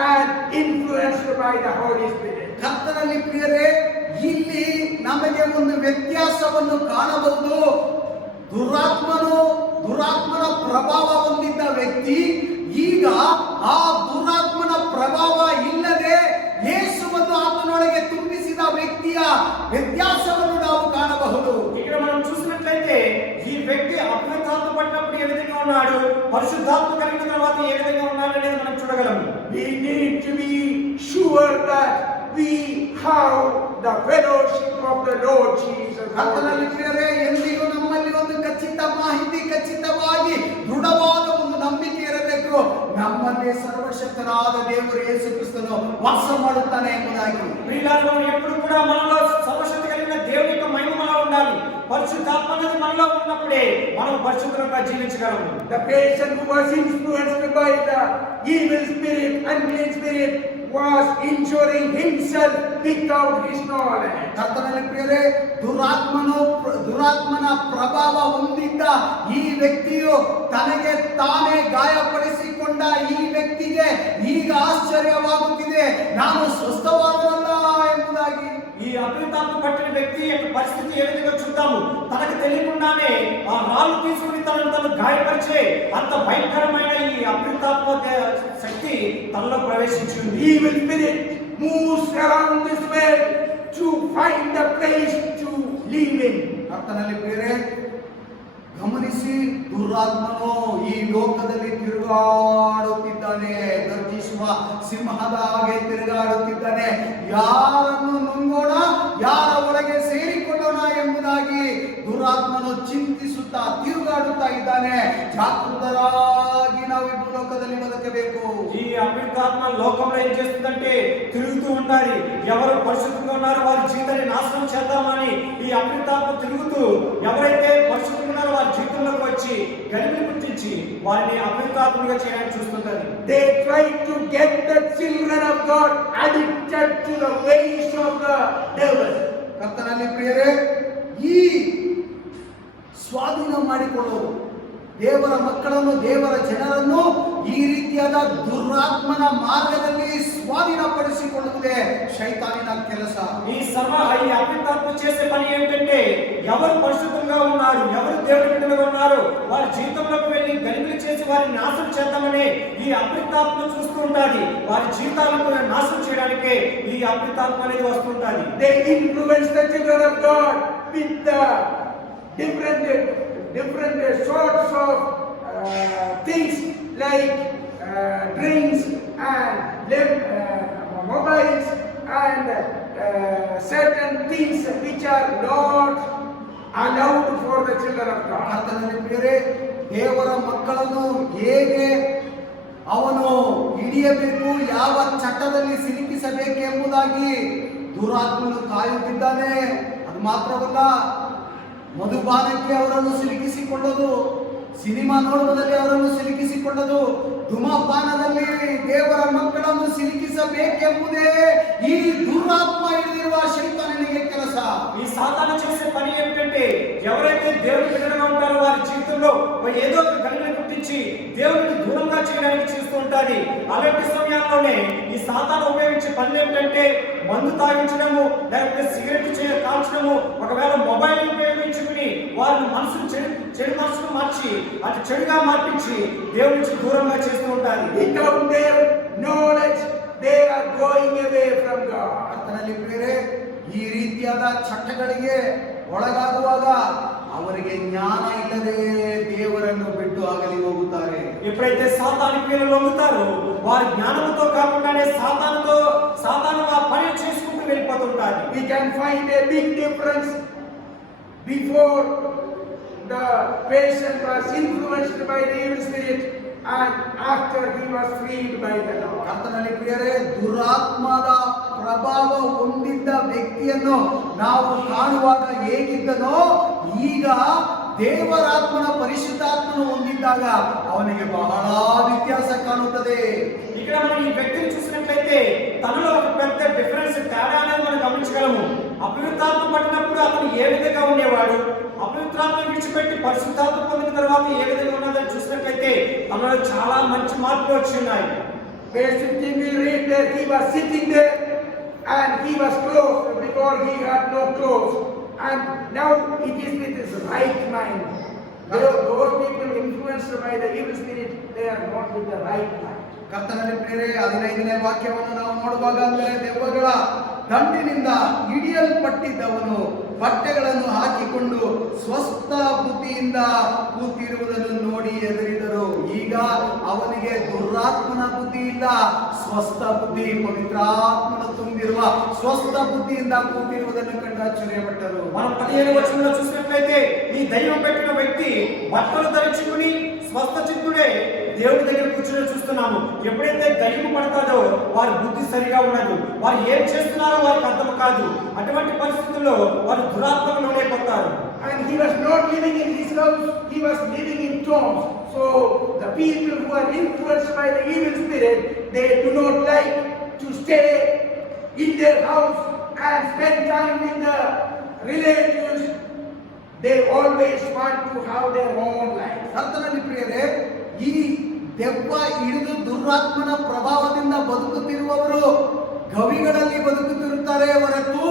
and influenced by the Holy Spirit. ಕರ್ತನಲ್ಲಿ ಪ್ರಿಯರೇ, ಇಲ್ಲಿ ನಮಗೆ ಒಂದು ವ್ಯತ್ಯಾಸವನ್ನು ಕಾಣಬಹುದು. ದುರಾತ್ಮನ ಪ್ರಭಾವ ಹೊಂದಿದ್ದ ವ್ಯಕ್ತಿ ಈಗ ಆ ದುರಾತ್ಮನ ಪ್ರಭಾವ ಇಲ್ಲದೆ ಯೇಸುವನ್ನು ಆತನೊಳಗೆ ತುಂಬಿಸಿದ ವ್ಯಕ್ತಿಯ వ్యత్యాసವನ್ನು ನಾವು ಕಾಣಬಹುದು. ఇక్కడ మనం చూసినట్లయితే ఈ వ్యక్తి అపవిత్రాత్మ పట్టినప్పుడు ఏ విధంగా ఉన్నాడు, పరిశుద్ధాత్మ కలిగిన తర్వాత ఏ విధంగా ఉన్నాడు అనేది మనం చూడగలము. We need to be sure that we have the fellowship of the Lord Jesus. ಕರ್ತನಲ್ಲಿ ಪ್ರಿಯರೇ, ಎಂದಿಗೂ ನಮ್ಮಲ್ಲಿ ಒಂದು ಖಚಿತ ಮಾಹಿತಿ, ಖಚಿತವಾಗಿ ದೃಢವಾದ ಒಂದು ನಂಬಿಕೆ ಇರಬೇಕು. ನಮ್ಮಲ್ಲಿ ಸರ್ವಶಕ್ತನಾದ ದೇವರು ಯೇಸು ಕ್ರಿಸ್ತನು ವಾಸ ಮಾಡುತ್ತಾನೆ ಎಂಬುದಾಗಿ. ప్రియులారా, మనం ఎప్పుడు కూడా మనలో సర్వశక్తి కలిగిన దేవుని యొక్క మహిమ మనలో ఉండాలి. పరిశుద్ధాత్మ అనేది మనలో ఉన్నప్పుడే మనం పరిశుద్ధంగా జీవించగలము. The person who was influenced by the evil spirit, unclean spirit, was injuring himself without his knowledge. ಕರ್ತನಲ್ಲಿ ಪ್ರಿಯರೇ, ದುರಾತ್ಮನ ಪ್ರಭಾವ ಹೊಂದಿದ್ದ ಈ ವ್ಯಕ್ತಿಯು ತನಗೆ ತಾನೇ ಗಾಯಪಡಿಸಿಕೊಂಡ ಈ ವ್ಯಕ್ತಿಗೆ ಈಗ ಆಶ್ಚರ್ಯವಾಗುತ್ತಿದೆ, ನಾನು ಸ್ವಸ್ಥವಾಗಲ್ಲ ಎಂಬುದಾಗಿ. ఈ అపవిత్రాత్మ పట్టిన వ్యక్తి యొక్క పరిస్థితి ఏ విధంగా చూద్దాము. తనకు తెలియకుండానే ఆ రాళ్ళు తీసుకుని తను గాయపరిచే అంత భయంకరమైన ఈ అపవిత్రాత్మ శక్తి తనలో ప్రవేశించింది. Evil spirit moves around this world to find a place to live in. ಕರ್ತನಲ್ಲಿ ಪ್ರಿಯರೇ, ಗಮನಿಸಿ, ದುರಾತ್ಮನು ಈ ಲೋಕದಲ್ಲಿ ತಿರುಗಾಡುತ್ತಿದ್ದಾನೆ, ಗರ್ಜಿಸುವ ಸಿಂಹದ ಹಾಗೆ ತಿರುಗಾಡುತ್ತಿದ್ದಾನೆ. ಯಾರನ್ನು ನುಂಗೋಣ, ಯಾರ ಒಳಗೆ ಸೇರಿಕೊಳ್ಳೋಣ ಎಂಬುದಾಗಿ ದುರಾತ್ಮನು ಚಿಂತಿಸುತ್ತಾ ತಿರುಗಾಡುತ್ತಾ ಇದ್ದಾನೆ. ಜಾಗೃತರಾಗಿ ನಾವು ಈ ಲೋಕದಲ್ಲಿ ಬದುಕಬೇಕು. ఈ అపవిత్రాత్మ లోకంలో ఏం చేస్తుందంటే తిరుగుతూ ఉండాలి. ఎవరు పరిశుద్ధంగా ఉన్నారో వారి జీవితాన్ని నాశనం చేద్దామని ఈ అపవిత్రాత్మ తిరుగుతూ ఎవరైతే పరిశుద్ధంగా ఉన్నారో వారి జీవితంలోకి వచ్చి గలిబిలి పుట్టించి వారిని అపవిత్రాత్మగా చేయడానికి చూస్తుంటారు. They try to get the children of God addicted to the ways of the devil. ಕರ್ತನಲ್ಲಿ ಪ್ರಿಯರೇ, ಈ ಸ್ವಾಧೀನ ಮಾಡಿಕೊಳ್ಳೋದು, ದೇವರ ಮಕ್ಕಳನ್ನು, ದೇವರ ಜನರನ್ನು ಈ ರೀತಿಯಾದ ದುರಾತ್ಮನ ಮಾರ್ಗದಲ್ಲಿ ಸ್ವಾಧೀನಪಡಿಸಿಕೊಳ್ಳುವುದೇ ಶೈತಾನಿನ ಕೆಲಸ. ఈ అపవిత్రాత్మ చేసే పని ఏంటంటే ఎవరు పరిశుద్ధంగా ఉన్నారు, ఎవరు దేవుని బిడ్డలుగా ఉన్నారు వారి జీవితంలోకి వెళ్ళి గలిబిలి చేసి వారిని నాశనం చేద్దామని ఈ అపవిత్రాత్మ చూస్తూ ఉండాలి. వారి జీవితాలను నాశనం చేయడానికే ఈ అపవిత్రాత్మ అనేది వస్తుంటాది. They influence the children of God with the different sorts of things like drinks and mobiles and certain things which are not allowed for the children of God. ಕರ್ತನಲ್ಲಿ ಪ್ರಿಯರೇ, ದೇವರ ಮಕ್ಕಳನ್ನು ಹೇಗೆ ಅವನು ಹಿಡಿಯಬೇಕು, ಯಾವ ಚಟ್ಟದಲ್ಲಿ ಸಿಲುಕಿಸಬೇಕೆಂಬುದಾಗಿ ದುರಾತ್ಮನು ಕಾಯುತ್ತಿದ್ದಾನೆ. ಅದು ಮಾತ್ರವಲ್ಲ, ಮಧುಪಾನಕ್ಕೆ ಅವರನ್ನು ಸಿಲುಕಿಸಿಕೊಳ್ಳೋದು, ಸಿನಿಮಾ ನೋಡುವುದರಲ್ಲಿ ಅವರನ್ನು ಸಿಲುಕಿಸಿಕೊಳ್ಳದು, ಧೂಮಪಾನದಲ್ಲಿ ದೇವರ ಮಕ್ಕಳನ್ನು ಸಿಲುಕಿಸಬೇಕೆಂಬುದೇ ಈ దురాత్మ ಹಿಡಿದಿರುವ ಶೈತಾನನಿಗೆ ಕೆಲಸ. ఈ సాతాను చేసే పని ఏమిటంటే ఎవరైతే దేవుని బిడ్డలుగా ఉంటారో వారి జీవితంలో ఏదో ఒక కలిగిన పుట్టించి దేవుడిని దూరంగా చేయడానికి చేస్తూ ఉంటారు. అలాంటి సమయాల్లోనే ఈ సాతాను ఉపయోగించే పనులు ఏమిటంటే మందు తాగించడము, లేకపోతే సిగరెట్ కాల్చడము, ఒకవేళ మొబైల్ ఉపయోగించుకుని వారిని మనసును చెడు మనసును మార్చి అటు చెడుగా మార్పించి దేవుడి నుంచి దూరంగా చేస్తూ ఉంటారు. Without their knowledge, they are going away from God. ಕರ್ತನಲ್ಲಿ ಪ್ರಿಯರೇ, ಈ ರೀತಿಯಾದ ಚಟ್ಟಗಳಿಗೆ ಒಳಗಾಗುವಾಗ ಅವರಿಗೆ ಜ್ಞಾನ ಇಲ್ಲದೆ ದೇವರನ್ನು ಬಿಟ್ಟು ಆಗಲಿ ಹೋಗುತ್ತಾರೆ. ఎప్పుడైతే సాతాను క్రియలు లొంగుతారో వారి జ్ఞానంతో కాకుండానే సాతాను ఆ పని చేసుకుంటూ వెళ్ళిపోతుంటారు. We can find a big difference before the patient was influenced by the evil spirit and after he was freed by the Lord. ಕರ್ತನಲ್ಲಿ ಪ್ರಿಯರೇ, ದುರಾತ್ಮದ ಪ್ರಭಾವ ಹೊಂದಿದ್ದ ವ್ಯಕ್ತಿಯನ್ನು ನಾವು ಕಾಣುವಾಗ ಹೇಗಿದ್ದನೋ ಈಗ ದೇವರಾತ್ಮನ ಪರಿಶುದ್ಧಾತ್ಮನು ಹೊಂದಿದ್ದಾಗ ಅವನಿಗೆ ಬಹಳ ವ್ಯತ್ಯಾಸ ಕಾಣುತ್ತದೆ. ఇక్కడ మనం ఈ వ్యక్తిని చూసినట్లయితే తనలో ఒక పెద్ద డిఫరెన్స్ తేడా అనేది మనం గమనించగలము. అపవిత్రాత్మ పట్టినప్పుడు అతను ఏ విధంగా ఉండేవాడు, అపవిత్రాత్మ విడిచిపెట్టి పరిశుద్ధాత్మ పొందిన తర్వాత ఏ విధంగా ఉన్నదని చూసినట్లయితే తనలో చాలా మంచి మార్పులు వచ్చినాయి. Verse 15 we read that he was sitting there and he was clothed. Before he had no clothes, and now it is with his right mind. Those people influenced by the evil spirit, they are not with the right mind. ಕರ್ತನಲ್ಲಿ ಪ್ರಿಯರೇ, 15ನೇ ವಾಕ್ಯವನ್ನು ನಾವು ನೋಡುವಾಗ, ಅಂದರೆ ದೆವ್ವಗಳ ದಂಡಿನಿಂದ ಹಿಡಿಯಲ್ಪಟ್ಟಿದ್ದವನು ಬಟ್ಟೆಗಳನ್ನು ಹಾಕಿಕೊಂಡು ಸ್ವಸ್ಥ ಬುದ್ಧಿಯಿಂದ ಕೂತಿರುವುದನ್ನು ನೋಡಿ ಹೆದರಿದರು. ಈಗ ಅವನಿಗೆ ದುರಾತ್ಮನ ಬುದ್ಧಿ ಇಲ್ಲ, ಸ್ವಸ್ಥ ಬುದ್ಧಿ, ಪವಿತ್ರಾತ್ಮನ ತುಂಬಿರುವ ಸ್ವಸ್ಥ ಬುದ್ಧಿಯಿಂದ ಕೂತಿರುವುದನ್ನು ಕಂಡು ಆಶ್ಚರ್ಯಪಟ್ಟರು. మనం 15వ వచనంలో చూసినట్లయితే ఈ దయ్యం పెట్టిన వ్యక్తి బట్టలు ధరించుకుని స్వస్థ చిత్తుడే దేవుడి దగ్గర కూర్చొని చూస్తున్నాము. ఎప్పుడైతే దయ్యం పడతాడో వారి బుద్ధి సరిగా ఉండదు, వారు ఏం చేస్తున్నారో వారికి అర్థం కాదు. అటువంటి పరిస్థితుల్లో వారు దురాత్మకు లోనైపోతారు. And he was not living in his house, he was living in tombs. So the people who are influenced by the evil spirit, they do not like to stay in their house and spend time with the relatives. They always want to have their own life. ಕರ್ತನಲ್ಲಿ ಪ್ರಿಯರೇ, ಈ ದೆವ್ವ ಹಿಡಿದು ದುರಾತ್ಮನ ಪ್ರಭಾವದಿಂದ ಬದುಕುತ್ತಿರುವವರು ಗವಿಗಳಲ್ಲಿ ಬದುಕುತ್ತಿರುತ್ತಾರೆ ಹೊರತು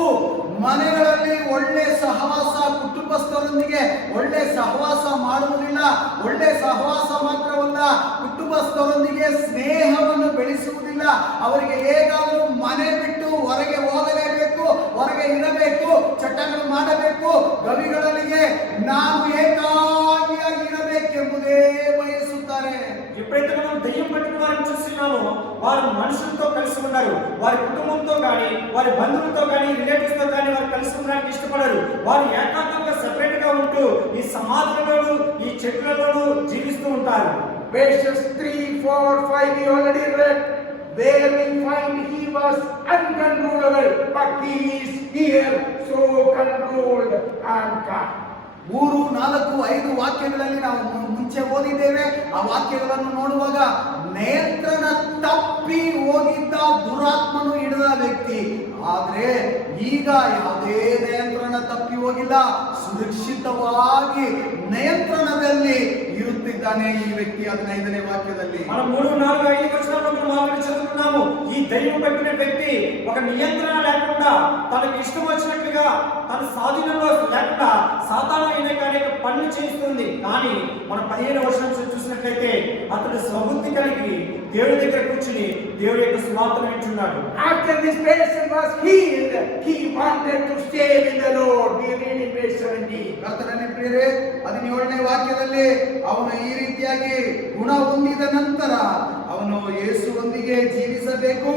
ಮನೆಗಳಲ್ಲಿ ಒಳ್ಳೆ ಸಹವಾಸ, ಕುಟುಂಬಸ್ಥರೊಂದಿಗೆ ಒಳ್ಳೆ ಸಹವಾಸ ಮಾಡುವುದಿಲ್ಲ. ಒಳ್ಳೆ ಸಹವಾಸ ಮಾತ್ರವಲ್ಲ, ಕುಟುಂಬಸ್ಥರೊಂದಿಗೆ ಸ್ನೇಹವನ್ನು ಬೆಳೆಸುವುದಿಲ್ಲ. ಅವರಿಗೆ ಹೇಗಾದರೂ ಮನೆ ಬಿಟ್ಟು ಹೊರಗೆ ಹೋಗಲೇಬೇಕು, ಹೊರಗೆ ಇರಬೇಕು, ಚಟಗಳು ಮಾಡಬೇಕು. ಗವಿಗಳಿಗೆ ನಾವು ಏಕಾಂಗಿಯಾಗಿ ಇರಬೇಕೆಂಬುದೇ ಬಯಸುತ್ತಾರೆ. ఎప్పుడైతే మనం దయ్యం పట్టిన వారిని చూస్తున్నామో వారు మనుషులతో కలిసి ఉన్నారు. వారి కుటుంబంతో కానీ, వారి బంధువులతో కానీ, రిలేటివ్స్ తో కానీ వారు కలిసి ఉండడానికి ఇష్టపడరు. వారు ఏకాంతంగా సెపరేట్ గా ఉంటూ ఈ సమాధులలోను, ఈ చెట్లలోను జీవిస్తూ ఉంటారు. Verses 3, 4, 5 we already read. There we find he was uncontrollable, but he is here so controlled and calm. 3, 4, 5 ವಾಕ್ಯಗಳಲ್ಲಿ ನಾವು ಮುಂಚೆ ಓದಿದ್ದೇವೆ. ಆ ವಾಕ್ಯಗಳನ್ನು ನೋಡುವಾಗ ನಿಯಂತ್ರಣ ತಪ್ಪಿ ಹೋಗಿದ್ದ ದುರಾತ್ಮನು ಹಿಡಿದ ವ್ಯಕ್ತಿ, ಆದ್ರೆ ಈಗ ಯಾವುದೇ ನಿಯಂತ್ರಣ ತಪ್ಪಿ ಹೋಗಿಲ್ಲ, ಸುರಕ್ಷಿತವಾಗಿ ನಿಯಂತ್ರಣದಲ್ಲಿ ಇರುತ್ತಿದ್ದಾನೆ ಈ ವ್ಯಕ್ತಿ. 15ನೇ ವಾಕ್ಯದಲ್ಲಿ మనం 3, 4, 5 వచనాల్లో మనం ఆల్రెడీ చదువుకున్నాము. ఈ దయ్యం పట్టిన వ్యక్తి ఒక నియంత్రణ లేకుండా తనకి ఇష్టం వచ్చినట్లుగా తన స్వాధీనంలో లేకుండా సాతాను అనేక పనులు చేస్తుంది. కానీ మనం 15వ వచనం చూసినట్లయితే అతడు స్వబుద్ధి కలిగి దేవుడి దగ్గర కూర్చుని దేవుడి యొక్క సువార్తను వింటున్నాడు. After this person was healed, he wanted to stay with the Lord. We read in verse 17. ಕರ್ತನಲ್ಲಿ ಪ್ರಿಯರೇ, 17ನೇ ವಾಕ್ಯದಲ್ಲಿ ಅವನು ಈ ರೀತಿಯಾಗಿ ಗುಣ ಹೊಂದಿದ ನಂತರ ಅವನು ಅವನು ಯೇಸುವೊಂದಿಗೆ ಜೀವಿಸಬೇಕು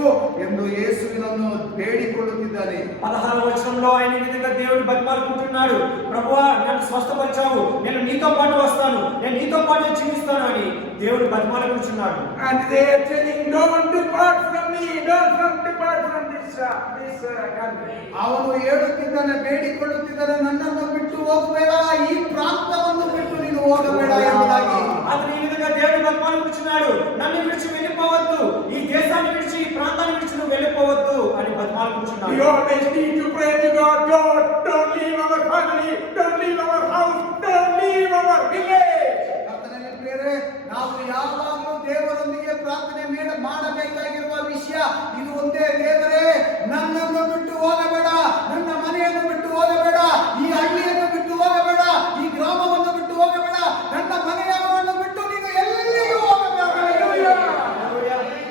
ಎಂದು ಯೇಸುವಿನನ್ನು ಬೇಡಿಕೊಳ್ಳುತ್ತಿದ್ದಾನೆ. 16వ వచనంలో ఆయన ఈ విధంగా దేవుని బతిమాలుకుంటున్నాడు. ప్రభువా నన్ను స్వస్థపరిచావు, నేను నీతో పాటు వస్తాను, నేను నీతో పాటు జీవిస్తాను అని దేవుడు బతిమాలుకుంటున్నాడు. And they are telling, don't depart from me, don't depart from this country. ಅವನು ಹೇಳುತ್ತಿದ್ದಾನೆ, ಬೇಡಿಕೊಳ್ಳುತ್ತಿದ್ದಾನೆ, ನನ್ನನ್ನು ಬಿಟ್ಟು ಹೋಗಬೇಡ, ಈ ಪ್ರಾಂತವನ್ನು ಬಿಟ್ಟು ನೀನು ಹೋಗಬೇಡ ಎಂಬುದಾಗಿ. అతను ఈ విధంగా దేవుని బతిమాలుకుంటున్నాడు. నన్ను విడిచి వెళ్ళిపోవద్దు, ఈ దేశాన్ని విడిచి ఈ ప్రాంతాన్ని విడిచి నువ్వు వెళ్ళిపోవద్దు అని బతిమాలుకుంటున్నాడు. We always need to pray to God, God, don't leave our family, don't leave our house, don't leave our village. ಕರ್ತನಲ್ಲಿ ಪ್ರಿಯರೇ, ನಾವು ಯಾವಾಗಲೂ ದೇವರೊಂದಿಗೆ ಪ್ರಾರ್ಥನೆ ಮಾಡಬೇಕಾಗಿರುವ ವಿಷಯ ಇದು ಒಂದೇ. ದೇವರೇ, ನನ್ನನ್ನು ಬಿಟ್ಟು ಹೋಗಬೇಡ, ನನ್ನ ಮನೆಯನ್ನು ಬಿಟ್ಟು ಹೋಗಬೇಡ, ಈ ಹಳ್ಳಿಯನ್ನು ಬಿಟ್ಟು ಹೋಗಬೇಡ, ಈ ಗ್ರಾಮವನ್ನು ಬಿಟ್ಟು ಹೋಗಬೇಡ, ನನ್ನ ಮನೆಯವರನ್ನು ಬಿಟ್ಟು ನೀನು ಎಲ್ಲಿಯೂ ಹೋಗಬೇಡ. హల్లెలూయా.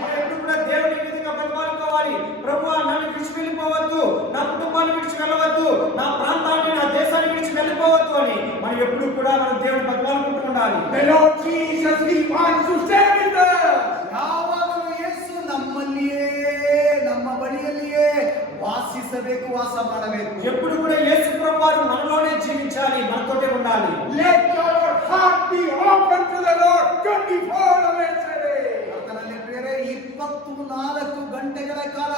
మనం ఎప్పుడు కూడా దేవుని ఈ విధంగా బతిమాలుకోవాలి. ప్రభువా నన్ను విడిచి వెళ్ళిపోవద్దు, నా కుటుంబాన్ని విడిచి వెళ్ళవద్దు, నా ప్రాంతాన్ని నా దేశాన్ని విడిచి వెళ్ళిపోవద్దు అని మనం ఎప్పుడు కూడా మనం దేవుని బతిమాలుకుంటూ ఉండాలి. The Lord Jesus, He wants to stay with us. ಯಾವಾಗಲೂ ಯೇಸು ನಮ್ಮಲ್ಲಿಯೇ, ನಮ್ಮ ಬಳಿಯಲ್ಲಿಯೇ ವಾಸಿಸಬೇಕು, ವಾಸ ಮಾಡಬೇಕು. ఎప్పుడు కూడా యేసు ప్రభువారు మనలోనే జీవించాలి, మనతోటే ఉండాలి. Let our heart be open to the Lord 24 hours a day. ಕರ್ತನಲ್ಲಿ ಪ್ರಿಯರೇ, 24 ಗಂಟೆಗಳ ಕಾಲ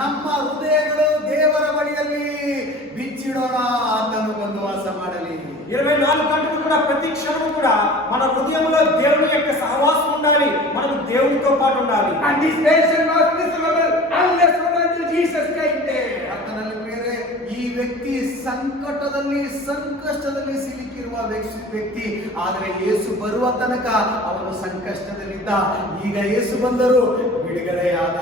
ನಮ್ಮ ಹೃದಯಗಳು ದೇವರ ಬಳಿಯಲ್ಲಿ ಬಿಚ್ಚಿಡೋಣ, ಆತನು ಬಂದು ವಾಸ ಮಾಡಲಿ. 24 గంటలు కూడా ప్రతి క్షణం కూడా మన హృదయంలో దేవుని యొక్క సహవాసం ఉండాలి, మనం దేవునితో పాటు ఉండాలి. And this nation was miserable unless and until Jesus came there. ಕರ್ತನಲ್ಲಿ ಪ್ರಿಯರೇ, ಈ ವ್ಯಕ್ತಿ ಸಂಕಷ್ಟದಲ್ಲಿ ಸಿಲುಕಿರುವ ವ್ಯಕ್ತಿ, ಆದರೆ ಯೇಸು ಬರುವ ತನಕ ಅವನು ಸಂಕಷ್ಟದಲ್ಲಿದ್ದ. ಈಗ ಯೇಸು ಬಂದರು, ಬಿಡುಗಡೆಯಾದ.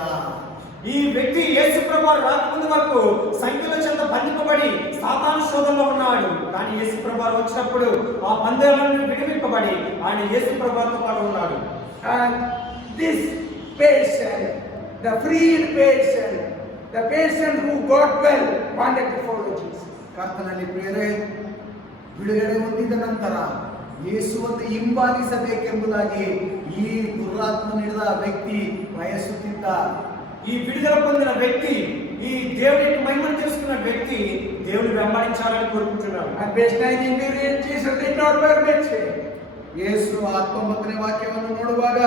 ఈ వ్యక్తి యేసు ప్రభువారు రాకముందు వరకు సంఖ్యల చేత బంధింపబడి సాతాను శోధనలో ఉన్నాడు. కానీ యేసు ప్రభువారు వచ్చినప్పుడు ఆ బంధనాలను విడిపింపబడి ఆయన యేసు ప్రభువారితో పాటు ఉన్నాడు. And this patient, the freed patient, the patient who got well, wanted to follow Jesus. ಕರ್ತನಲ್ಲಿ ಪ್ರಿಯರೇ, ಬಿಡುಗಡೆ ಹೊಂದಿದ ನಂತರ ಯೇಸುವನ್ನು ಹಿಂಬಾಲಿಸಬೇಕೆಂಬುದಾಗಿ ಈ ದುರಾತ್ಮ ಹಿಡಿದ ವ್ಯಕ್ತಿ ಬಯಸುತ್ತಿದ್ದ. ఈ విడుదల పొందిన వ్యక్తి, ఈ దేవుని మహిమను తెలుసుకున్న వ్యక్తి దేవుని వెంబడించాలని కోరుకుంటున్నాడు. And verse 19 we read, Jesus did not permit him. ಯೇಸು 19ನೇ ವಾಕ್ಯವನ್ನು ನೋಡುವಾಗ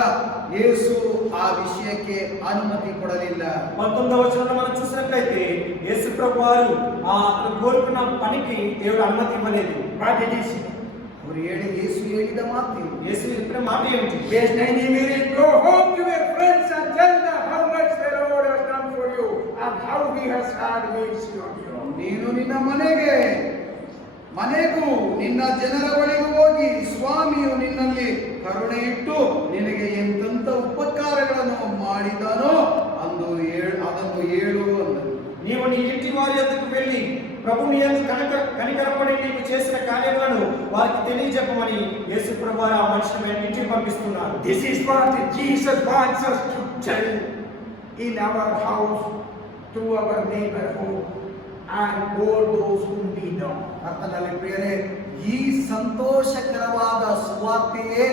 ಯೇಸು ಆ ವಿಷಯಕ್ಕೆ ಅನುಮತಿ ಕೊಡಲಿಲ್ಲ. 19వ వచనంలో మనం చూసినట్లయితే యేసు ప్రభువారు అతను కోరుకున్న పనికి దేవుడు అనుమతి ఇవ్వలేదు. What did he say? ಯೇಸು ಹೇಳಿದ ಮಾತು, యేసు చెప్పిన మాట ఏమిటి? Verse 19 we read, go home to your friends and tell them how much the Lord has done for you and how He has had mercy on you. ನೀನು ನಿನ್ನ ಮನೆಗೂ ನಿನ್ನ ಜನರ ಬಳಿಗೂ ಹೋಗಿ ಸ್ವಾಮಿಯು ನಿನ್ನಲ್ಲಿ ಕರುಣೆ ಇಟ್ಟು ನಿನಗೆ ಎಂತೆಂಥ ಉಪಕಾರಗಳನ್ನು ಮಾಡಿದಾನೋ ಅದನ್ನು ಹೇಳು ಅಂದರು. నీవు నీ ఇంటి వారి యొద్దకు వెళ్ళి ప్రభు నీ యందు కనికరపడి నీకు చేసిన కార్యములను వారికి తెలియజెప్పమని యేసు ప్రభువారు ఆ మనిషిని ఇంటికి పంపిస్తున్నారు. This is what Jesus wants us to tell in our house, to our neighborhood, and all those whom we know. ಕರ್ತನಲ್ಲಿ ಪ್ರಿಯರೇ, ಈ ಸಂತೋಷಕರವಾದ ಸುವಾರ್ತೆಯೇ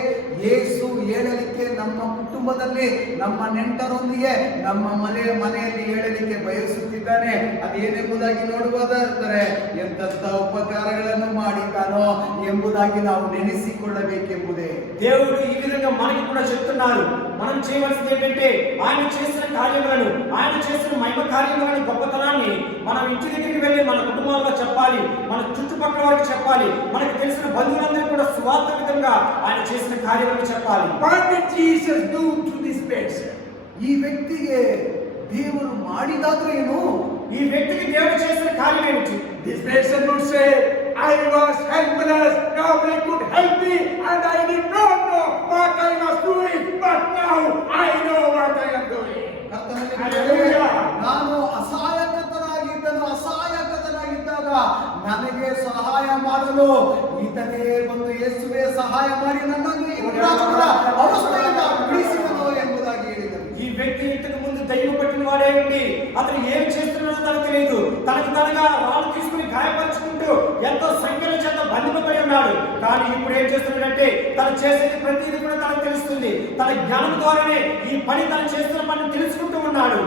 ಯೇಸು ಹೇಳಲಿಕ್ಕೆ ನಮ್ಮ ಕುಟುಂಬದಲ್ಲಿ, ನಮ್ಮ ನೆಂಟರೊಂದಿಗೆ, ನಮ್ಮ ಮನೆಯಲ್ಲಿ ಹೇಳಲಿಕ್ಕೆ ಬಯಸುತ್ತಿದ್ದಾನೆ. ಅದೇನೆಂಬುದಾಗಿ ನೋಡುವುದಾದರೆ ಎಂತೆಂಥ ಉಪಕಾರಗಳನ್ನು ಮಾಡಿದ್ದಾನೋ ಎಂಬುದಾಗಿ ನಾವು ನೆನೆಸಿಕೊಳ್ಳಬೇಕೆಂಬುದೇ. దేవుడు ఈ విధంగా మనకి కూడా చెప్తున్నారు. మనం చేయవలసింది ఏంటంటే ఆయన చేసిన కార్యములను, ఆయన చేసిన మహిమ కార్యములను, గొప్పతనాన్ని మనం ఇంటి దగ్గరికి వెళ్ళి మన కుటుంబాల్లో చెప్పాలి, మన చుట్టుపక్కల వారికి చెప్పాలి, మనకు తెలిసిన బంధువులందరికీ కూడా సువార్త విధంగా ఆయన చేసిన కార్యములను చెప్పాలి. What did Jesus do to this person? ಈ ವ್ಯಕ್ತಿಗೆ ದೇವರು ಮಾಡಿದಾದ್ರೂ ಏನು? ఈ వ్యక్తికి దేవుడు చేసిన కార్యం ఏమిటి? This person would say, I was helpless, nobody could help me, and I did not know what I was doing, but now I know what I am doing. ನಾನು ಅಸಹಾಯಕನಾಗಿದ್ದಾಗ ನನಗೆ ಸಹಾಯ ಮಾಡಲು ಈತನೇ ಬಂದು ಯೇಸುವೇ ಸಹಾಯ ಮಾಡಿ ನನ್ನನ್ನು ಈ ದುರಾತ್ಮದ ಅವಸ್ಥೆಯಿಂದ ಬಿಡಿಸಿದನು ಎಂಬುದಾಗಿ ಹೇಳಿದರು. ఈ వ్యక్తి ఇంతకు ముందు దయ్యం పట్టిన వాడే ఉండి అతను ఏం చేస్తున్నాడో తనకు తెలియదు. తనకు తనగా రాళ్ళు తీసుకుని గాయపరుచుకుంటూ ఎంతో సంఖ్యల చేత బంధింపబడి ఉన్నాడు. కానీ ఇప్పుడు ఏం చేస్తున్నాడంటే తను చేసేది ప్రతిదీ కూడా తనకు తెలుస్తుంది. తన జ్ఞానం ద్వారానే ఈ పని తను చేస్తున్న పని తెలుసుకుంటూ ఉన్నాడు.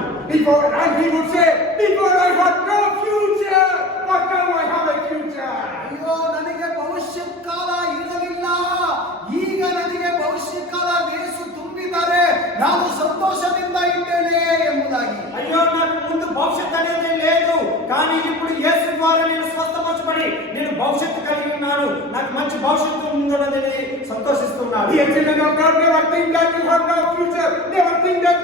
And he would say, before I had no future, but now I have a future. ಅಯ್ಯೋ ನನಗೆ ಭವಿಷ್ಯತ್ ಕಾಲ ಇರಲಿಲ್ಲ, ಈಗ ನನಗೆ ಭವಿಷ್ಯತ್ ಕಾಲ ಯೇಸು ತುಂಬಿದ್ದಾರೆ, ನಾನು ಸಂತೋಷದಿಂದ ಇದ್ದೇನೆ ಎಂಬುದಾಗಿ. అయ్యో నాకు ముందు భవిష్యత్తు అనేది లేదు, కానీ ఇప్పుడు యేసు ద్వారా నేను స్వస్థపరచబడి నేను భవిష్యత్తు కలిగి ఉన్నాను, నాకు మంచి భవిష్యత్తు ఉందన్నది సంతోషిస్తున్నాడు. Dear children of God, never think that you have no future. Never think that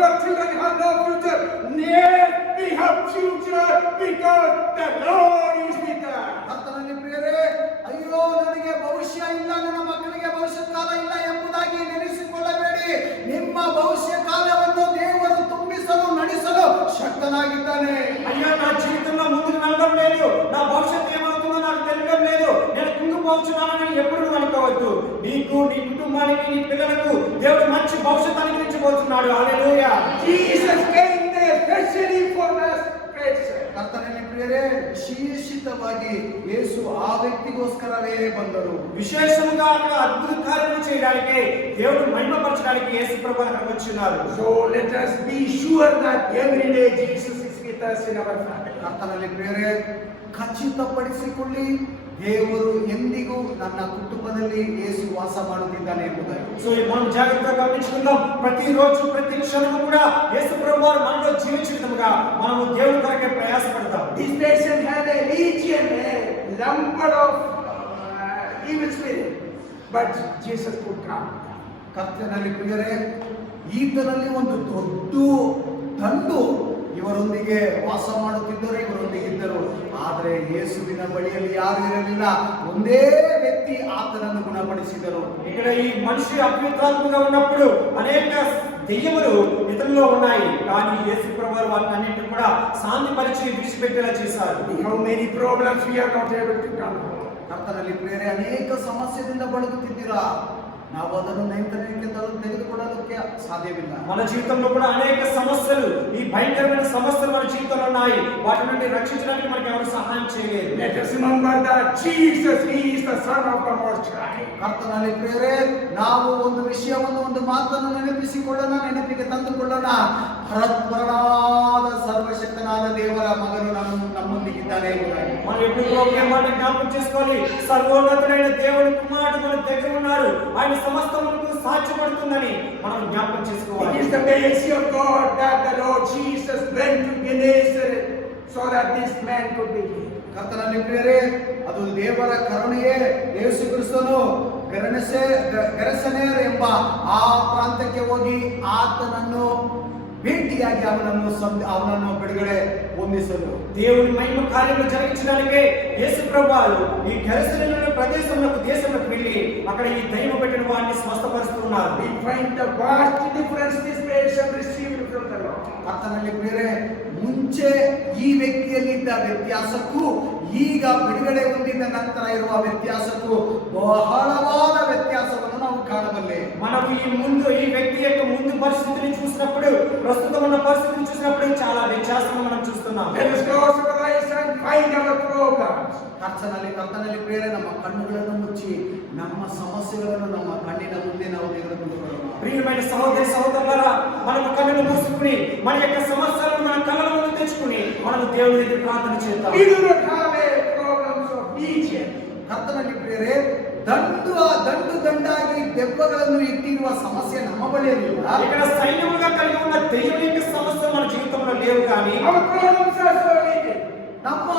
your children have no future. Yes, we have future because the Lord is with us. ಕರ್ತನಲ್ಲಿ ಪ್ರಿಯರೇ, ಅಯ್ಯೋ ನನಗೆ ಭವಿಷ್ಯ ಇಲ್ಲ, ನನ್ನ ಮಕ್ಕಳಿಗೆ ಭವಿಷ್ಯತ್ ಕಾಲ ಇಲ್ಲ ಎಂಬುದಾಗಿ ನೆನೆಸಿಕೊಳ್ಳಬೇಡಿ. ನಿಮ್ಮ ಭವಿಷ್ಯ ಕಾಲವನ್ನು ದೇವರು ತುಂಬಿಸಲು ನಡೆಸಲು ಶಕ್ತನಾಗಿದ್ದಾನೆ. అయ్యో నా జీవితంలో ముందుకు వెళ్ళడం లేదు, నా భవిష్యత్తు ఏమవుతుందో నాకు తెలియడం లేదు, నేను కుంగిపోతున్నానని ఎప్పుడు అనుకోవద్దు. నీకు, నీ కుటుంబానికి, నీ పిల్లలకు దేవుడు మంచి భవిష్యత్తు అనుగ్రహించబోతున్నాడు. హల్లెలూయా. Jesus came there especially for us. ಕರ್ತನಲ್ಲಿ ಪ್ರಿಯರೇ, ವಿಶೇಷಿತವಾಗಿ ಯೇಸು ಆ ವ್ಯಕ್ತಿಗೋಸ್ಕರವೇ ಬಂದರು. విశేషంగా అక్కడ అద్భుత కార్యాలు చేయడానికి, దేవుడు మహిమపరచడానికి యేసు ప్రభువు అక్కడికి వచ్చున్నారు. So let us be sure that every day Jesus is with us in our family. ಕರ್ತನಲ್ಲಿ ಪ್ರಿಯರೇ, ಖಚಿತಪಡಿಸಿಕೊಳ್ಳಿ, ದೇವರು ಎಂದಿಗೂ ನನ್ನ ಕುಟುಂಬದಲ್ಲಿ ಯೇಸು ವಾಸ ಮಾಡುತ್ತಿದ್ದಾನೆ ಎಂಬುದಾಗಿ. సో మనం జాగ్రత్తగా గమనించుకుందాం. ప్రతిరోజు ప్రతి క్షణము కూడా యేసు ప్రభువు మనలో జీవించడముగా మనము దేవుని కొరకే ప్రయాసపడతాం. This patient had a legion, a number of evil spirit, but Jesus could come. ಕರ್ತನಲ್ಲಿ ಪ್ರಿಯರೇ, ಈತನಲ್ಲಿ ಒಂದು ದೊಡ್ಡ ದಂಡು ಇವರೊಂದಿಗೆ ವಾಸ ಮಾಡುತ್ತಿದ್ದರು, ಇವರೊಂದಿಗೆ ಇದ್ದರು. ಆದರೆ ಯೇಸುವಿನ ಬಳಿಯಲ್ಲಿ ಯಾರು ಇರಲಿಲ್ಲ, ಒಂದೇ ವ್ಯಕ್ತಿ ಆತನನ್ನು ಗುಣಪಡಿಸಿದರು. ఇక్కడ ఈ మనిషి అపవిత్రాత్మగా ఉన్నప్పుడు అనేక దెయ్యములు ఇతనిలో ఉన్నాయి, కానీ యేసు ప్రభువు వాటన్నిటిని కూడా శాంతిపరిచి విడిచిపెట్టేలా చేశారు. How many problems we are not able to control. ಕರ್ತನಲ್ಲಿ ಪ್ರಿಯರೇ, ಅನೇಕ ಸಮಸ್ಯೆಯಿಂದ ಬಳಲುತ್ತಿದ್ದೀರಾ, ನಾವು ಅದನ್ನು ನೈತಿಕತೆ ತೆಗೆದುಕೊಳ್ಳಲಿಕ್ಕೆ ಸಾಧ್ಯವಿಲ್ಲ. మన జీవితంలో కూడా అనేక సమస్యలు, ఈ భయంకరమైన సమస్యలు మన జీవితంలో ఉన్నాయి. వాటి నుండి రక్షించడానికి మనకి ఎవరు సహాయం చేయలేదు. Let us remember that Jesus, He is the Son of the Most High. ಕರ್ತನಲ್ಲಿ ಪ್ರಿಯರೇ, ನಾವು ಒಂದು ವಿಷಯವನ್ನು, ಒಂದು ಮಾತನ್ನು ನೆನಪಿಸಿಕೊಳ್ಳೋಣ, ನೆನಪಿಗೆ ತಂದುಕೊಳ್ಳೋಣ. ಪರತ್ಪರನಾದ ಸರ್ವಶಕ್ತನಾದ ದೇವರ ಮಗನು ನಮ್ಮೊಂದಿಗಿದ್ದಾನೆ ಎಂಬುದಾಗಿ. మనం ఎప్పుడు ఒకే మాట జ్ఞాపకం చేసుకోవాలి. సర్వోన్నతుడైన దేవుని కుమారుడు మన దగ్గర ఉన్నారు, ఆయన సమస్తమునకు సాధ్యపడుతుందని మనం జ్ఞాపకం చేసుకోవాలి. It is the mercy of God that the Lord Jesus went to Gennesaret so that this man could be healed. ಕರ್ತನಲ್ಲಿ ಪ್ರಿಯರೇ, ಅದು ದೇವರ ಕರುಣೆಯೇ. ಯೇಸು ಕ್ರಿಸ್ತನು ಗೆರಸನೇರ್ ಎಂಬ ಆ ಪ್ರಾಂತಕ್ಕೆ ಹೋಗಿ ಆತನನ್ನು ಭೇಟಿಯಾಗಿ ಅವನನ್ನು ಬಿಡುಗಡೆ ಹೊಂದಿಸಲು, దేవుని మహిమ కార్యములు జరిగించడానికి యేసు ప్రభువు ఈ గెరసేనీయుల ప్రదేశంలోకి దేశంలోకి వెళ్ళి అక్కడ ఈ దయ్యం పెట్టిన వారిని స్వస్థపరుస్తున్నారు. We find the vast difference this patient received from the Lord. ಕರ್ತನಲ್ಲಿ ಪ್ರಿಯರೇ, ಮುಂಚೆ ಈ ವ್ಯಕ್ತಿಯಲ್ಲಿದ್ದ ವ್ಯತ್ಯಾಸಕ್ಕೂ ಈಗ ಬಿಡುಗಡೆ ಹೊಂದಿದ ನಂತರ ಇರುವ ವ್ಯತ್ಯಾಸಕ್ಕೂ ಬಹಳವಾದ ವ್ಯತ್ಯಾಸವನ್ನು ನಾವು ಕಾಣಬಲ್ಲೆ. మనం ఈ వ్యక్తి యొక్క ముందు పరిస్థితిని చూసినప్పుడు, ప్రస్తుతం ఉన్న పరిస్థితిని చూసినప్పుడు చాలా వ్యత్యాసం మనం చూస్తున్నాం. Let us close our eyes and find our problems. ಕರ್ತನಲ್ಲಿ ಪ್ರಿಯರೇ, ನಮ್ಮ ಕಣ್ಣುಗಳನ್ನು ಮುಚ್ಚಿ ನಮ್ಮ ಸಮಸ್ಯೆಗಳನ್ನು ನಮ್ಮ ಕಣ್ಣಿನ ಮುಂದೆ ನಾವು ತೆಗೆದುಕೊಳ್ಳೋಣ. ప్రియమైన సహోదరి సహోదరులారా, మన కన్నులు మూసుకుని మన యొక్క సమస్యలను మన కళ్ళ ముందు తెచ్చుకుని మనం దేవుని దగ్గర ప్రార్థన చేద్దాం. We do not have a problems of legion. ಕರ್ತನಲ್ಲಿ ಪ್ರಿಯರೇ, ದಂಡಾಗಿ ದೆವ್ವಗಳನ್ನು ಇಟ್ಟಿರುವ ಸಮಸ್ಯೆ ನಮ್ಮ ಬಳಿಯಲ್ಲಿಲ್ಲ. ఇక్కడ సైన్యముగా కలిగి ఉన్న దెయ్యం యొక్క సమస్య మన జీవితంలో లేవు, కానీ Our problems are so legion. ನಮ್ಮ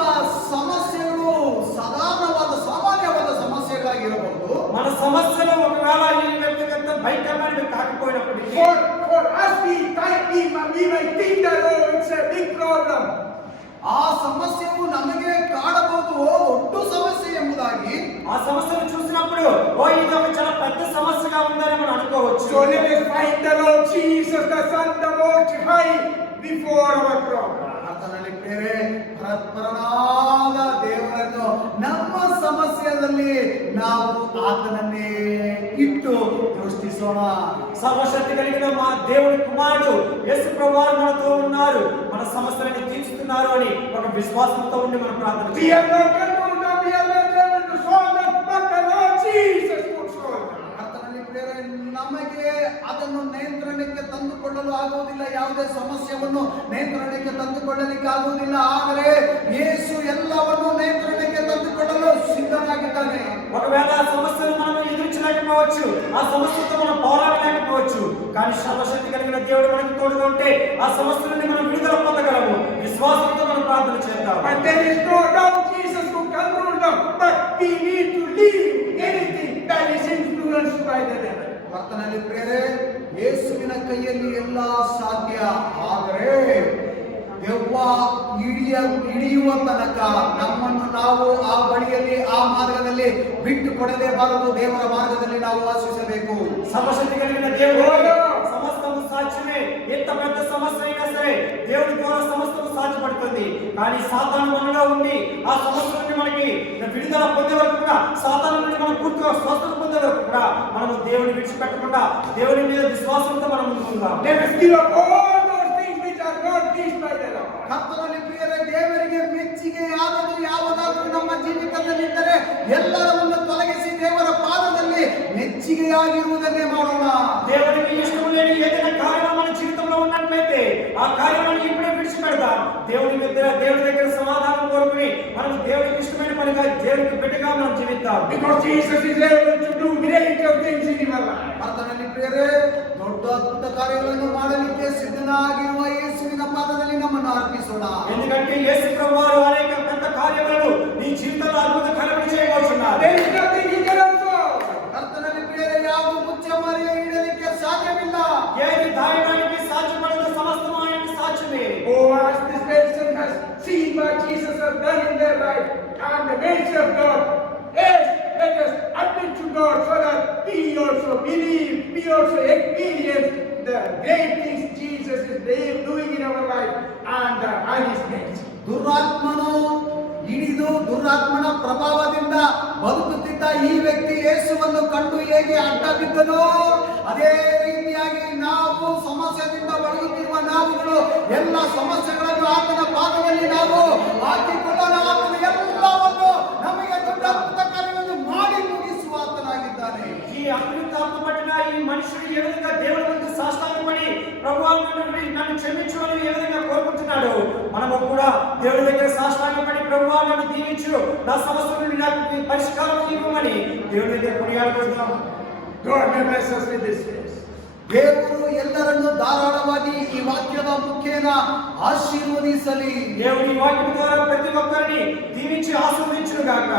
ಸಮಸ್ಯೆಗಳು ಸಾಮಾನ್ಯವಾದ ಸಮಸ್ಯೆಗಳಾಗಿರಬಹುದು. మన సమస్యలు ఒకవేళ ఈ వ్యక్తిగత భయంకరమైనవి కాకపోయినప్పటికీ For us, we might think that it's a big problem. ಆ ಸಮಸ್ಯೆಯು ನಮಗೆ ಕಾಡಬಹುದು ಒಟ್ಟು ಸಮಸ್ಯೆ ಎಂಬುದಾಗಿ. ఆ సమస్యను చూసినప్పుడు ఇది ఒక చాలా పెద్ద సమస్యగా ఉందని మనం అనుకోవచ్చు. So let us find the Lord Jesus, the Son, the Most High, before our problem. ಆತನಲ್ಲಿ ಪ್ರಿಯರೇ, ಪರತ್ಪರನಾದ ದೇವರನ್ನು ನಮ್ಮ ಸಮಸ್ಯೆಯಲ್ಲಿ ನಾವು ಆತನನ್ನೇ ಇಟ್ಟು ದೃಷ್ಟಿಸೋಣ. సర్వశక్తి కలిగిన మా దేవుని కుమారుడు యేసు ప్రభువు మనతో ఉన్నారు, మన సమస్యలను తీర్చుతున్నారు అని ఒక విశ్వాసంతో ఉండి మనం ప్రార్థన We are not able to solve the Jesus could solve that. ಕರ್ತನಲ್ಲಿ ಪ್ರಿಯರೇ, ನಮಗೆ ಅದನ್ನು ನಿಯಂತ್ರಣಕ್ಕೆ ತಂದುಕೊಳ್ಳಲು ಆಗುವುದಿಲ್ಲ. ಯಾವುದೇ ಸಮಸ್ಯೆಯನ್ನು ನಿಯಂತ್ರಣಕ್ಕೆ ತಂದುಕೊಳ್ಳಲಿಕ್ಕೆ ಆಗುವುದಿಲ್ಲ. ಆದರೆ ಯೇಸು ಎಲ್ಲವನ್ನು ನಿಯಂತ್ರಣಕ್ಕೆ ತಂದುಕೊಳ್ಳಲು ಸಿದ್ಧನಾಗಿದ್ದಾನೆ. ఒకవేళ ఆ సమస్యను మనం ఎదుర్చలేకపోవచ్చు, ఆ సమస్యతో మనం పోరాడలేకపోవచ్చు, కానీ సర్వశక్తి కలిగిన దేవుడు మనకు తోడుగా ఉంటే ఆ సమస్య నుండి మనం విడుదల పొందగలము. విశ్వాసంతో మనం ప్రార్థన చేద్దాం. But there is no doubt Jesus could control them. But we need to leave anything that is influenced by the devil. ಕರ್ತನಲ್ಲಿ ಪ್ರಿಯರೇ, ಯೇಸುವಿನ ಕೈಯಲ್ಲಿ ಎಲ್ಲ ಸಾಧ್ಯ. ಆದರೆ ದೆವ್ವ ಹಿಡಿಯುವ ತನಕ ನಮ್ಮನ್ನು ನಾವು ಆ ಬಳಿಯಲ್ಲಿ, ಆ ಮಾರ್ಗದಲ್ಲಿ ಬಿಟ್ಟು ಕೊಡಲೇಬಾರದು. ದೇವರ ಮಾರ್ಗದಲ್ಲಿ ನಾವು ವಾಸಿಸಬೇಕು. సర్వశక్తి కలిగిన దేవుడు సమస్తము సాధ్యమే. ఎంత పెద్ద సమస్య అయినా సరే దేవుడి ద్వారా సమస్తము సాధ్యపడుతుంది. కానీ సాతాను మనలో ఉండి ఆ సమస్య నుండి మనకి విడుదల పొందే వరకు కూడా, సాతాను నుండి మనం పూర్తిగా స్వస్థత పొందే వరకు కూడా మనము దేవుని విడిచిపెట్టకుండా దేవుని మీద విశ్వాసంతో మనం ముందుకుందాం. Let us give up all those things which are not pleased by the Lord. ಕರ್ತನಲ್ಲಿ ಪ್ರಿಯರೇ, ದೇವರಿಗೆ ಮೆಚ್ಚುಗೆ ಆದದ್ದು ಯಾವುದಾದ್ರೂ ನಮ್ಮ ಜೀವಿತದಲ್ಲಿದ್ದರೆ ಎಲ್ಲರನ್ನು ತೊಲಗಿಸಿ ದೇವರ ಪಾದದಲ್ಲಿ ಮೆಚ್ಚುಗೆಯಾಗಿರುವುದನ್ನೇ ಮಾಡೋಣ. దేవునికి ఇష్టం లేని ఏదైనా కార్యం మన జీవితంలో ఉన్నట్లయితే ఆ కార్యాన్ని ఇప్పుడే విడిచిపెడదాం. దేవుని దగ్గర సమాధానం కోరుకుని మనం దేవునికి ఇష్టమైన పనిగా, దేవునికి బిడ్డగా మనం జీవిద్దాం. Because Jesus is able to do greater things in your life. ಕರ್ತನಲ್ಲಿ ಪ್ರಿಯರೇ, ದೊಡ್ಡ ಅದ್ಭುತ ಕಾರ್ಯಗಳನ್ನು ಮಾಡಲಿಕ್ಕೆ ಸಿದ್ಧನಾಗಿರುವ ಯೇಸುವಿನ ಪಾದದಲ್ಲಿ ನಮ್ಮನ್ನು ಅರ್ಪಿಸೋಣ. ఎందుకంటే యేసు ప్రభువారు అనేక పెద్ద కార్యములను నీ జీవితంలో అద్భుత కార్యములు చేయబోతున్నారు. There is nothing he cannot do. ಕರ್ತನಲ್ಲಿ ಪ್ರಿಯರೇ, ಯಾವುದು ಮುಚ್ಚಮರೆಯ ಇಡಲಿಕ್ಕೆ ಸಾಧ್ಯವಿಲ್ಲ. ఏది దాయడానికి సాధ్యపడదు, సమస్తము ఆయనకి సాధ్యమే. Oh, as this nation has seen what Jesus has done in their life and the mercy of God, yes, let us admit to God so that we also believe, we also experience the great things Jesus is doing in our life and his mercy. ದುರಾತ್ಮನು ಹಿಡಿದು ದುರಾತ್ಮನ ಪ್ರಭಾವದಿಂದ ಬದುಕುತ್ತಿದ್ದ ಈ ವ್ಯಕ್ತಿ ಯೇಸುವನ್ನು ಕಂಡು ಹೇಗೆ ಅಡ್ಡ ಬಿದ್ದನೋ, ಅದೇ ರೀತಿಯಾಗಿ ನಾವು ಸಮಸ್ಯೆಯಿಂದ ಬಳಲುತ್ತಿರುವ ನಾವುಗಳು ಎಲ್ಲ ಸಮಸ್ಯೆಗಳನ್ನು ಆತನ ಪಾದದಲ್ಲಿ ನಾವು ಹಾಕಿಕೊಳ್ಳೋಣ. ಆತನ ಎಲ್ಲವನ್ನು ನಮಗೆ ದೊಡ್ಡ ಅದ್ಭುತ ಕಾರ್ಯಗಳನ್ನು ಮಾಡಿ ಮುಗಿಸುವ ಆತನಾಗಿದ್ದಾನೆ. ఈ అమృతాత్మ పట్టిన ఈ మనుషుడు ఏ విధంగా దేవుని ముందు సాష్టాంగపడి ప్రభువా నన్ను క్షమించమని ఏ విధంగా కోరుకుంటున్నాడు, మనము కూడా దేవుని దగ్గర సాష్టాంగపడి ప్రభువా నన్ను దీవించు, నా సమస్య నుండి నాకు పరిష్కారం ఇవ్వమని దేవుని దగ్గర కొనియాడుకుందాం. God may bless us with this grace. ದೇವರು ಎಲ್ಲರನ್ನು ಧಾರಾಳವಾಗಿ ಈ ವಾಕ್ಯದ ಮುಖೇನ ಆಶೀರ್ವದಿಸಲಿ. దేవుని వాక్యం ద్వారా ప్రతి ఒక్కరిని దీవించి ఆశీర్వదించును గాక.